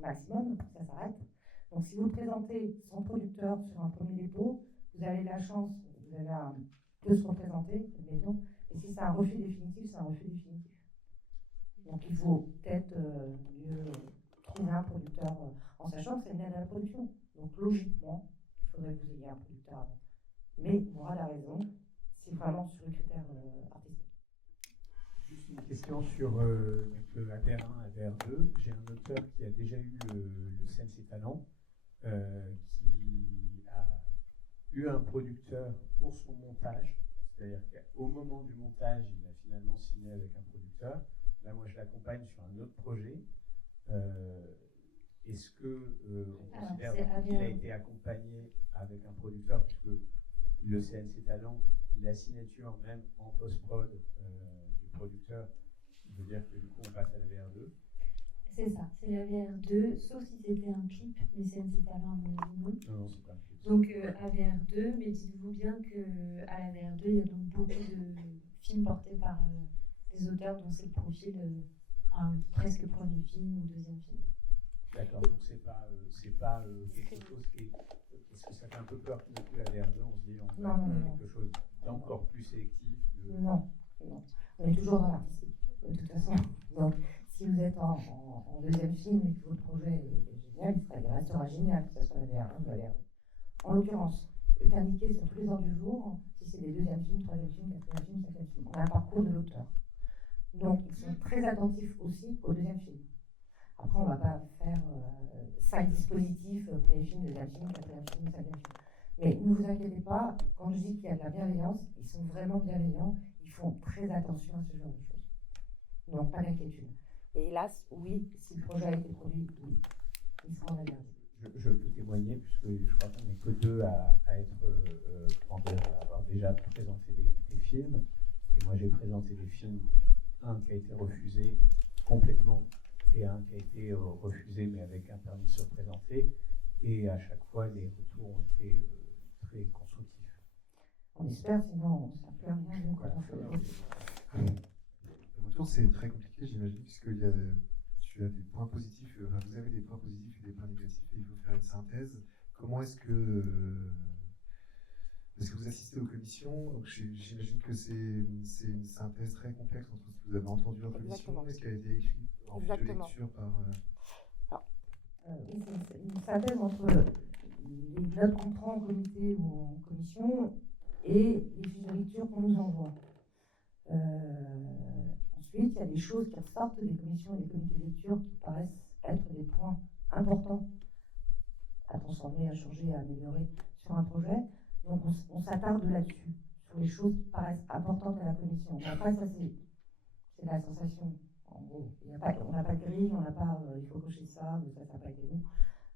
maximum, ça s'arrête. Donc si vous le présentez sans producteur sur un premier dépôt, vous avez la chance, vous avez de se représenter, admettons, et si c'est un refus définitif, c'est un refus définitif. Donc il faut peut-être mieux trouver un producteur, en sachant que c'est une aide à la production. Donc logiquement, il faudrait que vous ayez un producteur avant. Mais Mourad a raison, c'est vraiment sur le critère artistique. Juste une question sur la VR1 et la VR2. J'ai un auteur qui a déjà eu le CNC Talent, qui a eu un producteur pour son montage, c'est-à-dire qu'au moment du montage, il a finalement signé avec un producteur. Là, moi, je l'accompagne sur un autre projet. Est-ce qu'on considère qu'il a été accompagné avec un producteur, puisque le CNC Talent, la signature même en post-prod du producteur, veut dire que du coup on passe à la VR2? C'est ça, c'est la VR2, sauf si c'était un clip, mais CNC Talent à mon avis non. Non, c'est pas un clip. Donc à VR2, mais dites-vous bien qu'à la VR2, il y a donc beaucoup de films portés par des auteurs dont c'est le profil presque le premier film ou deuxième film. D'accord, donc c'est pas quelque chose qui est... Est-ce que ça fait un peu peur que la VR2, on se dit on va faire quelque chose d'encore plus sélectif Non, on est toujours dans l'artistique, de toute façon. Donc si vous êtes en deuxième film et que votre projet est génial, il restera génial, que ce soit la VR1 ou la VR2. En l'occurrence, il est indiqué sur tous les ordres du jour, si c'est des deuxième films, troisième films, quatrième films, cinquième films. On a un parcours de l'auteur. Donc ils sont très attentifs aussi au deuxième film. Après, on ne va pas faire 5 dispositifs, premier film, deuxième film, quatrième film, cinquième film. Mais ne vous inquiétez pas, quand je dis qu'il y a de la bienveillance, ils sont vraiment bienveillants, ils font très attention à ce genre de choses. Donc, pas d'inquiétude. Et hélas, oui, si le projet a été produit, oui, il sera en allergie. Je peux témoigner, puisque je crois qu'on n'est que 2 à avoir déjà présenté des films. Et moi, j'ai présenté des films, un qui a été refusé complètement, et un a un qui a été refusé, mais avec un permis de se représenter. Et à chaque fois, les retours ont été très constructifs. On espère, sinon ça ne fait rien nous, quand on fait le Le retour, c'est très compliqué, j'imagine, puisque tu as des points positifs, vous avez des points positifs et des points négatifs, et il faut faire une synthèse. Comment est-ce que vous assistez aux commissions? Donc j'imagine que c'est une synthèse très complexe entre ce que vous avez entendu en commission et ce qui a été écrit en fiche de lecture par... c'est une synthèse entre les notes qu'on prend en comité ou en commission et les fiches de lecture qu'on nous envoie. Ensuite, il y a des choses qui ressortent des commissions et des comités de lecture qui paraissent être des points importants à transformer, à changer, à améliorer sur un projet. Donc on s'attarde là-dessus, sur les choses qui paraissent importantes à la commission. Mais après, ça c'est la sensation. En gros, on n'a pas de grille, on n'a pas il faut cocher ça, mais ça n'a pas été nous.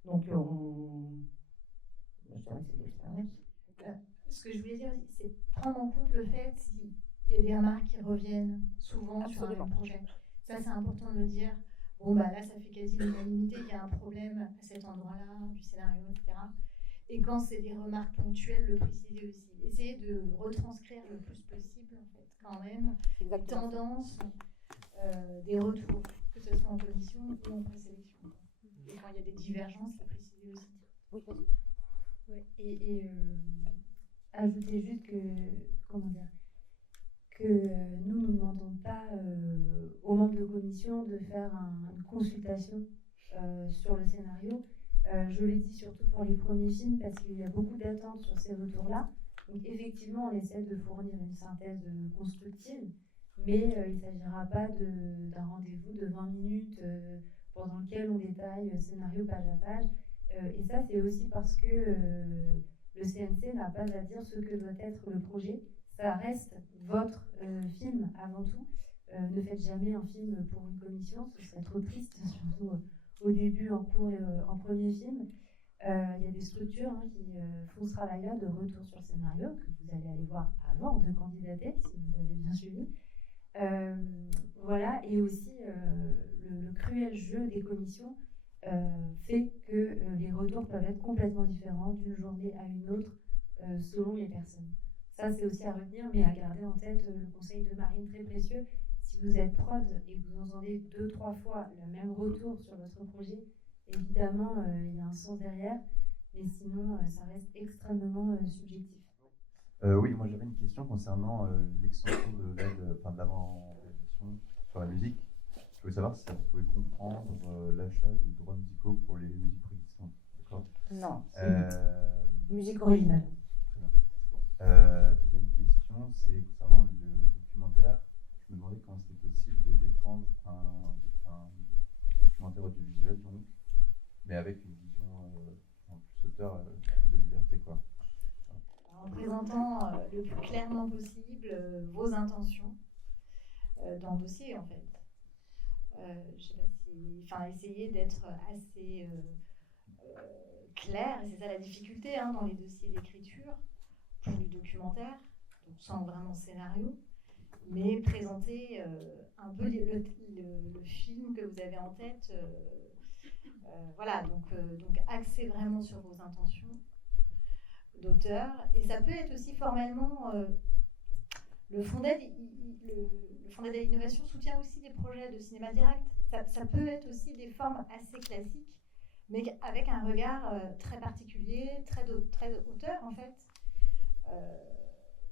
Donc je dirais que c'est de l'expérience. Ce que je voulais dire, c'est prendre en compte le fait s'il y a des remarques qui reviennent souvent sur un même projet. Ça, c'est important de le dire. Bon, bah là, ça fait quasi l'unanimité qu'il y a un problème à cet endroit-là, du scénario, etc. Et quand c'est des remarques ponctuelles, le préciser aussi. Essayer de retranscrire le plus possible, en fait, quand même, les tendances, des retours, que ce soit en commission ou en présélection. Et quand il y a des divergences, le préciser aussi. Oui, ouais, et ajouter juste que, nous ne demandons pas aux membres de commission de faire une consultation sur le scénario. Je l'ai dit surtout pour les premiers films parce qu'il y a beaucoup d'attentes sur ces retours-là. Donc effectivement, on essaie de fournir une synthèse constructive, mais il ne s'agira pas d'un rendez-vous de 20 minutes pendant lequel on détaille scénario page à page. Et ça, c'est aussi parce que le CNC n'a pas à dire ce que doit être le projet. Ça reste votre film avant tout. Ne faites jamais un film pour une commission, ce serait trop triste, surtout au début, en cours et en premier film. Il y a des structures qui font ce travail-là de retour sur scénario, que vous allez aller voir avant de candidater, si vous avez bien suivi. Voilà, et aussi le cruel jeu des commissions fait que les retours peuvent être complètement différents d'une journée à une autre selon les personnes. Ça, c'est aussi à retenir, mais à garder en tête le conseil de Marine, très précieux. Si vous êtes prod et que vous entendez 2-3 fois le même retour sur votre projet, évidemment, il y a un sens derrière, mais sinon, ça reste extrêmement subjectif. Oui, moi j'avais une question concernant l'extension de l'aide, enfin de l'avant-réalisation sur la musique. Je voulais savoir si ça pouvait comprendre l'achat de droits musicaux pour les musiques préexistantes. D'accord ? Non, musique originale. Deuxième question, c'est concernant le documentaire. Je me demandais comment c'était possible de défendre un documentaire audiovisuel, donc, mais avec une vision en plus auteur, plus de liberté, quoi. En présentant le plus clairement possible vos intentions dans le dossier, en fait. Je sais pas si... Enfin, essayer d'être assez clair, et c'est ça la difficulté dans les dossiers d'écriture pour du documentaire, donc sans vraiment scénario, mais présenter un peu le film que vous avez en tête. Voilà, donc axer vraiment sur vos intentions d'auteur. Et ça peut être aussi formellement... le Fonds d'aide à l'innovation soutient aussi des projets de cinéma direct. Ça peut être aussi des formes assez classiques, mais avec un regard très particulier, très auteur en fait.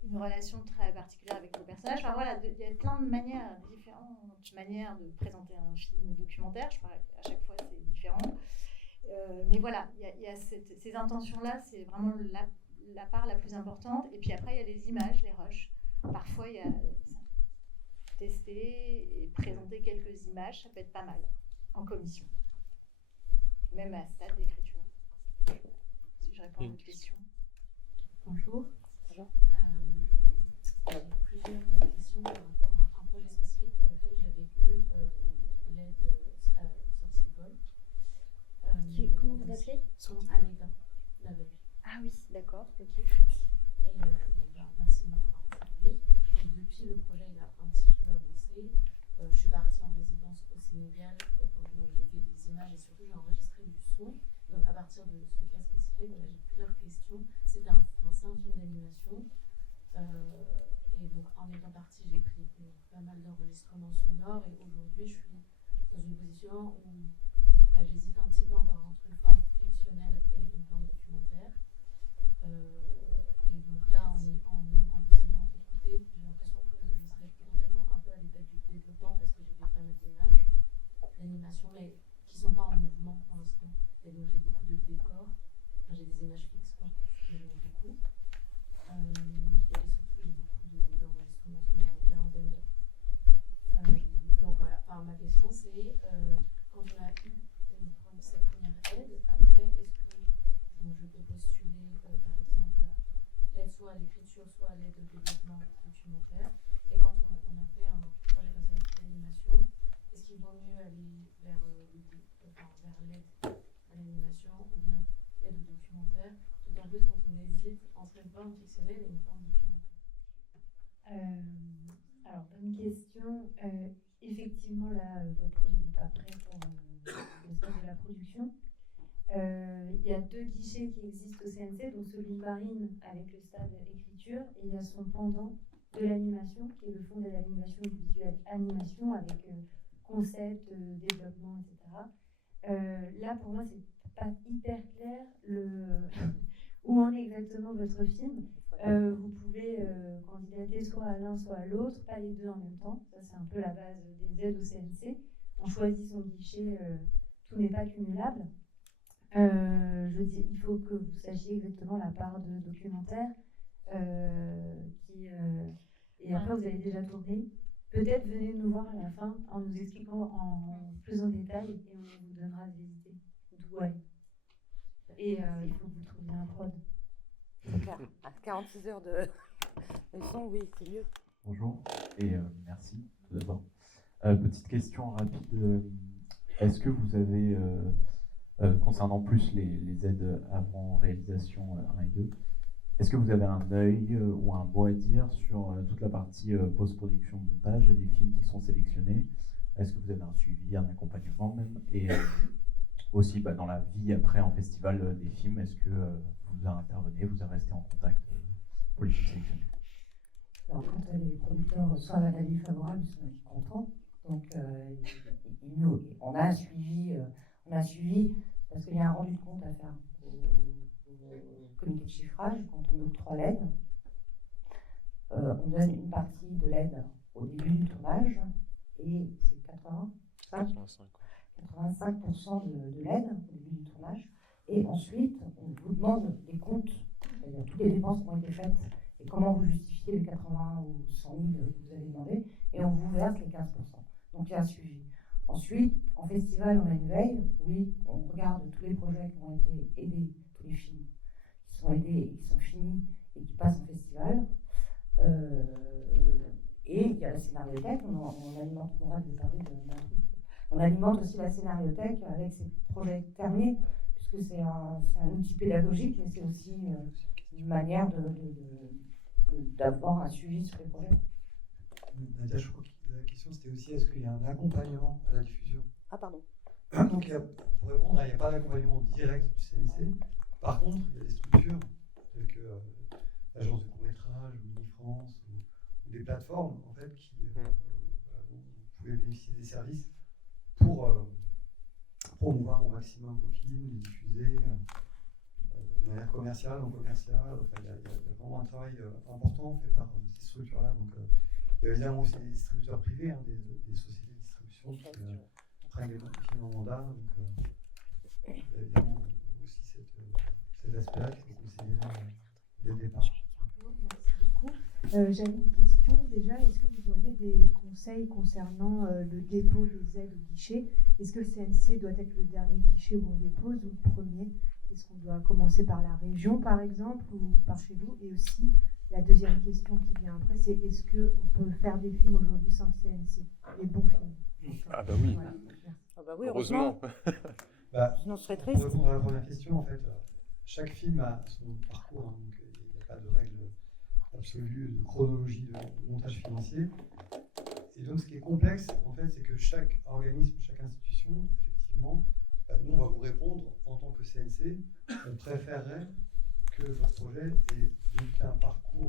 Une relation très particulière avec le personnage. Enfin voilà, il y a plein de manières, différentes manières de présenter un film documentaire. Je parle à chaque fois c'est différent. Mais voilà, il y a ces intentions-là, c'est vraiment la part la plus importante. Et puis après, il y a les images, les rushs. Parfois, il y a tester et présenter quelques images, ça peut être pas mal en commission, même à stade d'écriture. Si je réponds à votre question. Bonjour. Plusieurs questions par rapport à un projet spécifique pour lequel j'avais eu l'aide sortie d'école. Comment vous appelez? Anaïda Lavelle. Ah oui, d'accord, ok. Et merci de m'avoir introduit. Donc depuis, le projet il a un petit peu avancé. Je suis partie en résidence au Sénégal et donc j'ai d'animation. Donc à partir de ce cas spécifique, voilà, j'ai plusieurs questions. C'est un film d'animation. Et donc en étant partie, j'ai pris pas mal d'enregistrements sonores et aujourd'hui je suis dans une position où j'hésite un petit peu encore entre une forme fictionnelle et une forme documentaire. Et donc là, en vous ayant écouté, j'ai l'impression que je serais potentiellement un peu à l'état du développement parce que j'ai fait pas mal d'images d'animation, mais qui ne sont pas en mouvement pour l'instant. Et donc j'ai beaucoup de décors, j'ai des images fixes, quoi, que j'aime beaucoup. Et surtout, j'ai beaucoup d'enregistrements sonores, une quarantaine d'heures. Donc voilà, enfin, ma question c'est, quand on a eu cette première aide, après, est-ce que je peux postuler, par exemple, l'aide soit à l'écriture, soit à l'aide au développement documentaire. Et quand on a fait un projet comme ça d'animation, est-ce qu'il vaut mieux aller vers l'aide à l'animation ou bien l'aide au documentaire, d'autant plus quand on hésite entre une forme fictionnelle et une forme documentaire? Alors, bonne question. Effectivement, là, votre projet n'est pas prêt pour le stade de la production. Il y a 2 guichets qui existent au CNC, donc celui de Marine avec le stade écriture, et il y a son pendant de l'animation, qui est le fonds de l'animation du visuel animation avec concept, développement, etc. Là, pour moi, c'est pas hyper clair où en est exactement votre film. Vous pouvez candidater soit à l'un, soit à l'autre, pas les deux en même temps. Ça, c'est un peu la base des aides au CNC. On choisit son guichet, tout n'est pas cumulable. Je dis, il faut que vous sachiez exactement la part de documentaire et après vous avez déjà tourné. Peut-être venez nous voir à la fin en nous expliquant en plus en détail et on vous donnera des idées d'où aller. Et il faut que vous trouviez un prod. C'est clair. À 46 heures de son, oui, c'est mieux. Bonjour et merci tout d'abord. Petite question rapide. Est-ce que vous avez, concernant plus les aides avant réalisation 1 et 2, est-ce que vous avez un œil ou un mot à dire sur toute la partie post-production, montage et des films qui sont sélectionnés? Est-ce que vous avez un suivi, un accompagnement même? Et aussi dans la vie après en festival des films, est-ce que vous intervenez, vous restez en contact pour les films sélectionnés? Alors, quand les producteurs reçoivent un avis favorable, ils sont contents. Donc, on a suivi parce qu'il y a un rendu de compte à faire au comité de chiffrage quand on octroie l'aide. On donne une partie de l'aide au début du tournage et c'est 85% de l'aide au début du tournage. Et ensuite, on vous demande les comptes, c'est-à-dire toutes les dépenses qui ont été faites et comment vous justifiez les 80 ou 100 000 que vous avez demandé, et on vous verse les 15%. Donc il y a un suivi. Ensuite, en festival, on a une veille. Oui, on regarde tous les projets qui ont été aidés, tous les films qui sont aidés et qui sont finis et qui passent en festival. Et il y a la scénariothèque. On alimente, on alimente aussi la scénariothèque avec ces projets terminés, puisque c'est un outil pédagogique, mais c'est aussi une manière d'avoir un suivi sur les projets. Nadia, je crois que la question c'était aussi est-ce qu'il y a un accompagnement à la diffusion? Ah, pardon. Donc, pour répondre, il n'y a pas d'accompagnement direct du CNC. Par contre, il y a des structures telles que l'agence de court-métrage, ou Unifrance, ou des plateformes en fait, qui vous pouvez bénéficier des services pour promouvoir au maximum vos films, les diffuser de manière commerciale, non commerciale. Enfin, il y a vraiment un travail important fait par ces structures-là. Donc, il y a évidemment aussi des distributeurs privés, des sociétés de distribution qui prennent les films en mandat. Donc, il y a évidemment aussi cet aspect-là qu'il faut considérer dès le départ. Merci beaucoup. J'avais une question déjà. Est-ce que vous auriez des conseils concernant le dépôt des aides au guichet? Est-ce que le CNC doit être le dernier guichet où on dépose ou le premier? Est-ce qu'on doit commencer par la région, par exemple, ou par chez vous? Et aussi, la deuxième question qui vient après, c'est est-ce qu'on peut faire des films aujourd'hui sans le CNC? Des bons films? Ah bah oui. Voilà. Ah bah oui, Heureusement. Sinon, ce serait Pour triste. répondre à la première question, en fait, chaque film a son parcours, donc il n'y a pas de règle absolue de chronologie de montage financier. Et donc, ce qui est complexe, en fait, c'est que chaque organisme, chaque institution, effectivement, nous, on va vous répondre en tant que CNC, on préférerait que votre projet ait débuté un parcours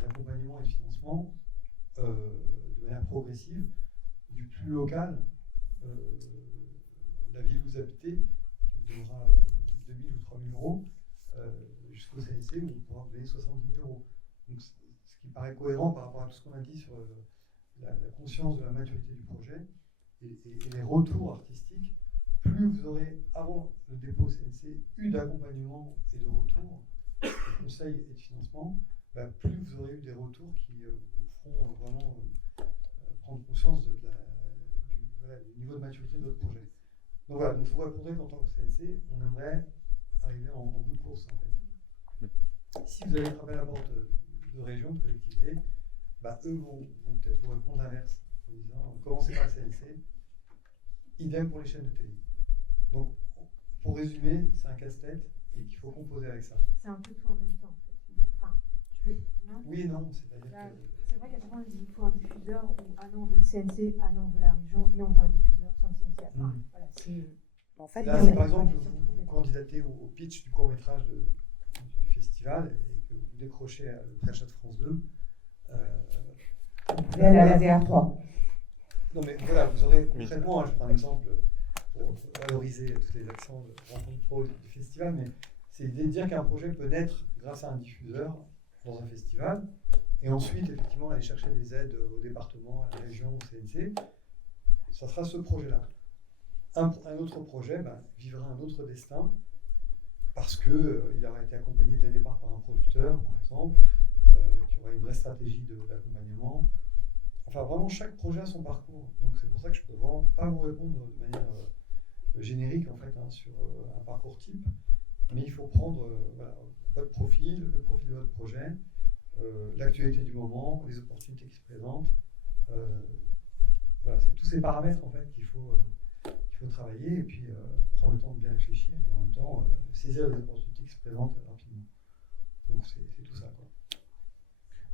d'accompagnement et de financement de manière progressive, du plus local, la ville où vous habitez, qui vous donnera 2 000 ou 3 000 euros, jusqu'au CNC où on pourra vous donner 70 000 euros. Donc, ce qui paraît cohérent par rapport à tout ce qu'on a dit sur la conscience de la maturité du projet et les retours artistiques. Plus vous aurez, avant le dépôt au CNC, eu d'accompagnement et de retours, de conseils et de financement, plus vous aurez eu des retours qui vous feront vraiment prendre conscience du niveau de maturité de votre projet. Donc voilà, donc je vous répondrai qu'en tant que CNC, on aimerait arriver en bout de course en fait. Si vous avez frappé à la porte de régions, de collectivités, eux vont peut-être vous répondre l'inverse, en disant commencez par le CNC, idem pour les chaînes de télé. Donc pour résumer, c'est un casse-tête et qu'il faut composer avec ça. C'est un peu tout en même temps en fait. Enfin, non oui et non, c'est-à-dire que... C'est vrai qu'à chaque fois on dit il faut un diffuseur, ou ah non on veut le CNC, ah non on veut la région, mais on veut un diffuseur sans CNC. Enfin, voilà, c'est... En fait, là, c'est par exemple, vous candidatez au pitch du court-métrage du festival et que vous décrochez le pré-achat de France 2. Vous pouvez aller à la VR3. Non mais voilà, vous aurez concrètement, je prends un exemple pour valoriser toutes les actions de rencontre pro du festival, mais c'est l'idée de dire qu'un projet peut naître grâce à un diffuseur dans un festival, et ensuite effectivement aller chercher des aides au département, à la région, au CNC. Ça sera ce projet-là. Un autre projet vivra un autre destin parce qu'il aura été accompagné dès le départ par un producteur, par exemple, qui aura une vraie stratégie d'accompagnement. Enfin, vraiment, chaque projet a son parcours. Donc, c'est pour ça que je ne peux vraiment pas vous répondre de manière générique, en fait, sur un parcours type. Mais il faut prendre votre profil, le profil de votre projet, l'actualité du moment, les opportunités qui se présentent. Voilà, c'est tous ces paramètres, en fait, qu'il faut travailler et puis prendre le temps de bien réfléchir et en même temps saisir les opportunités qui se présentent rapidement. Donc, c'est tout ça, quoi.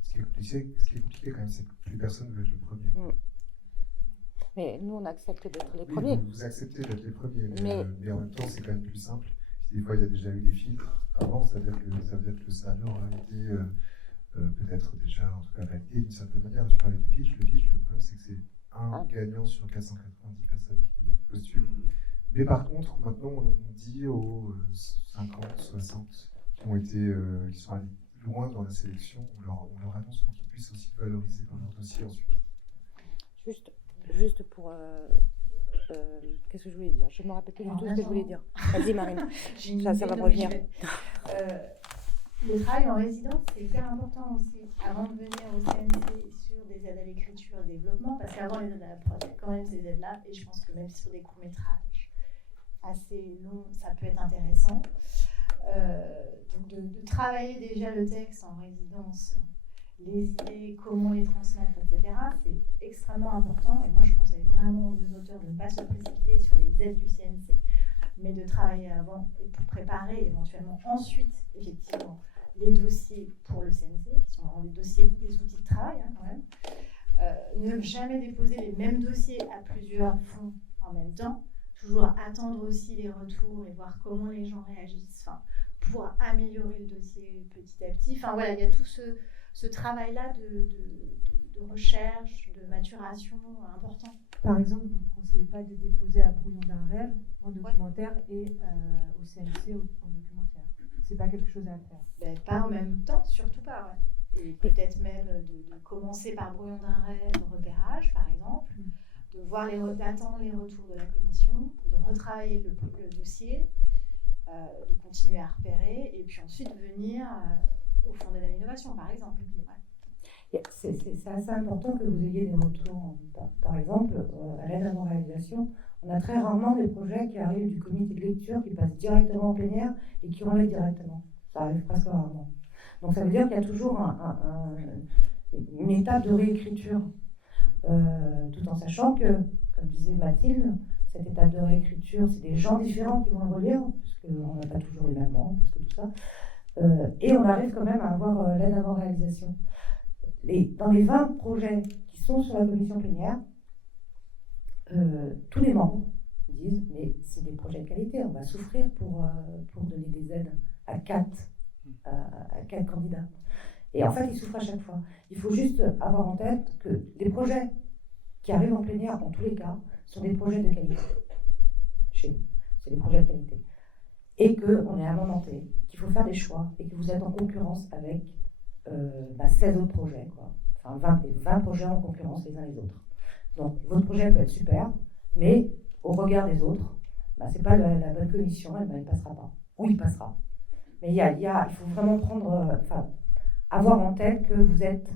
Ce qui est compliqué quand même, c'est que plus personne ne veut être le premier. Mais nous, on accepte d'être les Oui, premiers. vous acceptez d'être les premiers, mais en même temps, c'est quand même plus simple. Des fois, il y a déjà eu des filtres avant, c'est-à-dire que ça veut dire que le scénario aura été peut-être déjà, en tout cas, validé d'une certaine manière. Tu parlais du pitch. Le pitch, le problème, c'est que c'est un gagnant sur 490 personnes qui postulent. Mais par contre, maintenant, on dit aux 50, 60 qui sont allés loin dans la sélection, on leur annonce pour qu'ils puissent aussi valoriser dans leur dossier ensuite. Juste pour... qu'est-ce que je voulais dire? Je ne me rappelle plus du tout ce que je voulais dire. Vas-y Marine, ça va me revenir. Le travail en résidence, c'est hyper important aussi, avant de venir au CNC sur des aides à l'écriture et au développement, parce qu'avant les aides à la prod, il y a quand même ces aides-là, et je pense que même sur des courts-métrages assez longs, ça peut être intéressant. Donc de travailler déjà le texte en résidence, les idées, comment les transmettre, etc., c'est extrêmement important. Et moi, je conseille vraiment aux auteurs de ne pas se précipiter sur les aides du CNC, mais de travailler avant et pour préparer éventuellement ensuite, effectivement, les dossiers pour le CNC, qui sont vraiment des dossiers, des outils de travail quand même. Ne jamais déposer les mêmes dossiers à plusieurs fonds en même temps. Toujours attendre aussi les retours et voir comment les gens réagissent, pour améliorer le dossier petit à petit. Enfin voilà, il y a tout ce travail-là de recherche, de maturation important. Par exemple, vous ne conseillez pas de déposer à Brouillon d'un rêve en documentaire et au CNC en documentaire. C'est pas quelque chose à faire. Pas en même temps, surtout pas. Ouais. Et peut-être même de commencer par Brouillon d'un rêve, repérage par exemple, d'attendre les retours de la commission, de retravailler le dossier, de continuer à repérer et puis ensuite venir au fond de l'innovation par exemple. Ouais. C'est assez important que vous ayez des retours. Par exemple, à l'aide avant réalisation, on a très rarement des projets qui arrivent du comité de lecture, qui passent directement en plénière et qui ont l'aide directement. Ça arrive presque rarement. Donc ça veut dire qu'il y a toujours une étape de réécriture, tout en sachant que, comme disait Mathilde, cette étape de réécriture, c'est des gens différents qui vont le relire, parce qu'on n'a pas toujours les mêmes membres, parce que tout ça. Et on arrive quand même à avoir l'aide avant réalisation. Dans les 20 projets qui sont sur la commission plénière, tous les membres disent mais c'est des projets projets de qualité. On va souffrir pour donner des aides à 4 candidats. Et en fait, ils souffrent à chaque fois. Il faut juste avoir en tête que les projets qui arrivent en plénière, en tous les cas, sont des projets de qualité. Chez nous, c'est des projets de qualité. Et qu'on est amendanté, qu'il faut faire des choix, et que vous êtes en concurrence avec 16 autres projets, quoi. Enfin 20 projets en concurrence les uns les autres. Donc votre projet peut être super, mais au regard des autres, c'est pas la bonne commission, elle ne passera pas. Ou il passera. Mais il faut vraiment avoir en tête que vous n'êtes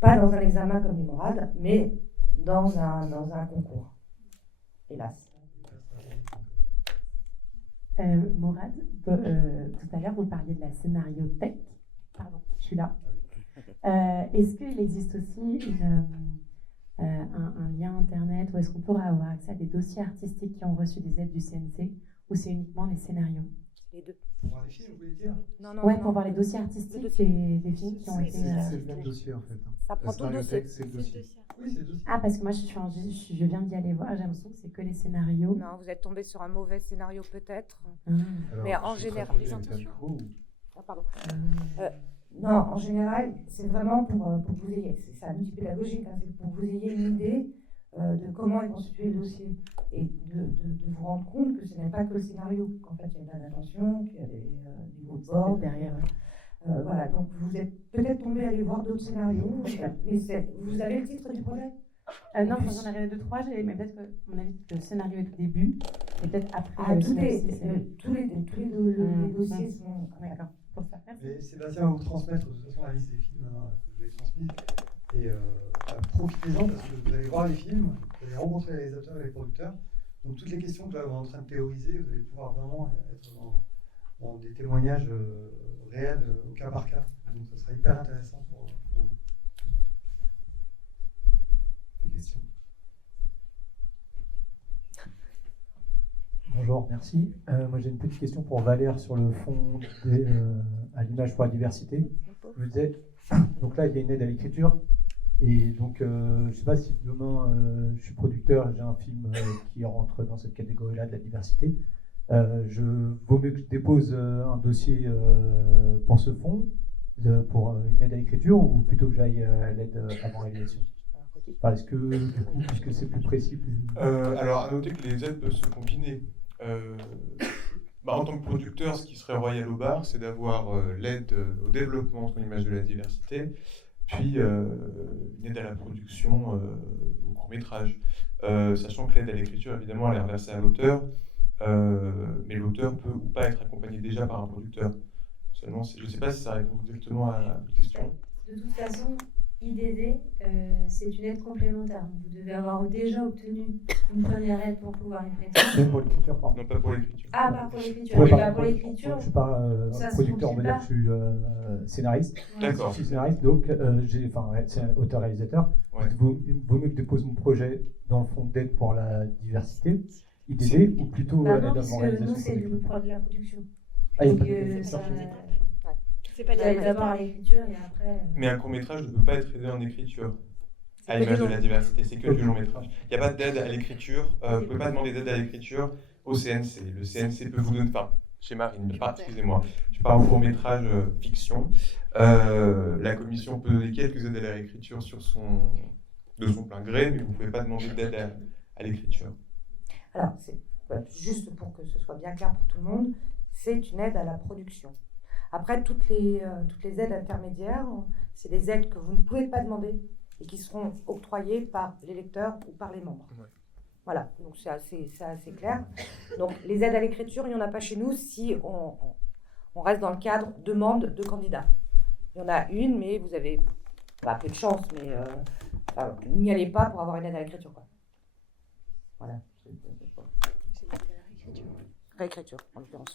pas dans un examen comme les Morades, mais dans un concours. Hélas. Morad, tout à l'heure, vous parliez de la scénariothèque. Pardon, je suis là. Est-ce qu'il existe aussi un lien Internet où est-ce qu'on pourra avoir accès à des dossiers artistiques qui ont reçu des aides du CNC ou c'est uniquement les scénarios? Les deux. Pour voir les films, vous voulez dire? Ouais, pour voir les dossiers artistiques des films qui ont été... C'est le même dossier en fait. Ça prend tout le dossier. C'est le dossier. Oui, c'est le dossier. Ah, parce que moi je viens d'y aller voir, j'ai l'impression que c'est que les scénarios. Non, vous êtes tombé sur un mauvais scénario peut-être. Alors, mais en général, les intentions. Pardon. Non, en général, c'est vraiment pour que vous ayez, c'est un outil pédagogique, c'est pour que vous ayez une idée de comment est constitué le dossier et de vous rendre compte que ce n'est pas que le scénario, qu'en fait il y a de l'attention, qu'il y a des mots de bord derrière. Voilà, donc vous êtes peut-être tombé à aller voir d'autres scénarios, mais vous avez le titre du projet? Non, quand j'en avais 2-3, mais peut-être que, à mon avis, le scénario est au début, et peut-être après. Tous les dossiers sont. D'accord. Mais Sébastien va vous transmettre de toute façon la liste des films que je vous ai transmise. Et profitez-en parce que vous allez voir les films, vous allez rencontrer les réalisateurs et les producteurs. Donc toutes les questions que là vous êtes en train de théoriser, vous allez pouvoir vraiment être dans des témoignages réels au cas par cas. Donc ça sera hyper intéressant pour vous. Des questions? Bonjour, merci. Moi j'ai une petite question pour Valère sur le fonds à l'image pour la diversité. Je me disais, donc là il y a une aide à l'écriture, et donc je ne sais pas si demain je suis producteur et j'ai un film qui rentre dans cette catégorie-là de la diversité. Vaut mieux que je dépose un dossier pour ce fonds, pour une aide à l'écriture, ou plutôt que j'aille à l'aide avant réalisation? Est-ce que, du coup, puisque c'est plus précis, alors, à noter que les aides peuvent se combiner. En tant que producteur, ce qui serait royal au bar, c'est d'avoir l'aide au développement de son image de la diversité, puis une aide à la production au court-métrage. Sachant que l'aide à l'écriture, évidemment, elle est reversée à l'auteur, mais l'auteur peut ou pas être accompagné déjà par un producteur. Seulement, je ne sais pas si ça répond exactement à votre question. De toute façon, IDD, c'est une aide complémentaire. Vous devez avoir déjà obtenu une première aide pour pouvoir y prétendre. même pour l'écriture, pardon. Non, pas pour l'écriture. Ah, pas pour l'écriture. Ouais, Pour l'écriture, je ne suis pas producteur, on va dire que je suis scénariste. D'accord. Je suis scénariste, donc c'est auteur-réalisateur. Ouais. Vaut mieux que je dépose mon projet dans le fond d'aide pour la diversité, IDD, ou plutôt non, aide avant parce que réalisation. nous, c'est de la production. Ah, il y a Donc, pas de ça, C'est pas vous allez d'abord à l'écriture et après. Mais un court-métrage ne peut pas être aidé en écriture. À l'image de la diversité, c'est que du long-métrage. Il n'y a pas d'aide à l'écriture, vous ne pouvez pas demander d'aide à l'écriture au CNC. Le CNC peut vous donner, chez Marine, excusez-moi, je parle au court-métrage fiction. La commission peut donner quelques aides à la réécriture de son plein gré, mais vous ne pouvez pas demander d'aide à l'écriture. Alors, juste pour que ce soit bien clair pour tout le monde, c'est une aide à la production. Après, toutes les aides intermédiaires, c'est des aides que vous ne pouvez pas demander et qui seront octroyées par les lecteurs ou par les membres. Ouais. Voilà, donc c'est assez clair. Donc les aides à l'écriture, il n'y en a pas chez nous si on reste dans le cadre demande de candidats. Il y en a une, mais vous avez peu de chance, mais n'y allez pas pour avoir une aide à l'écriture, quoi. Voilà. Réécriture, en l'occurrence.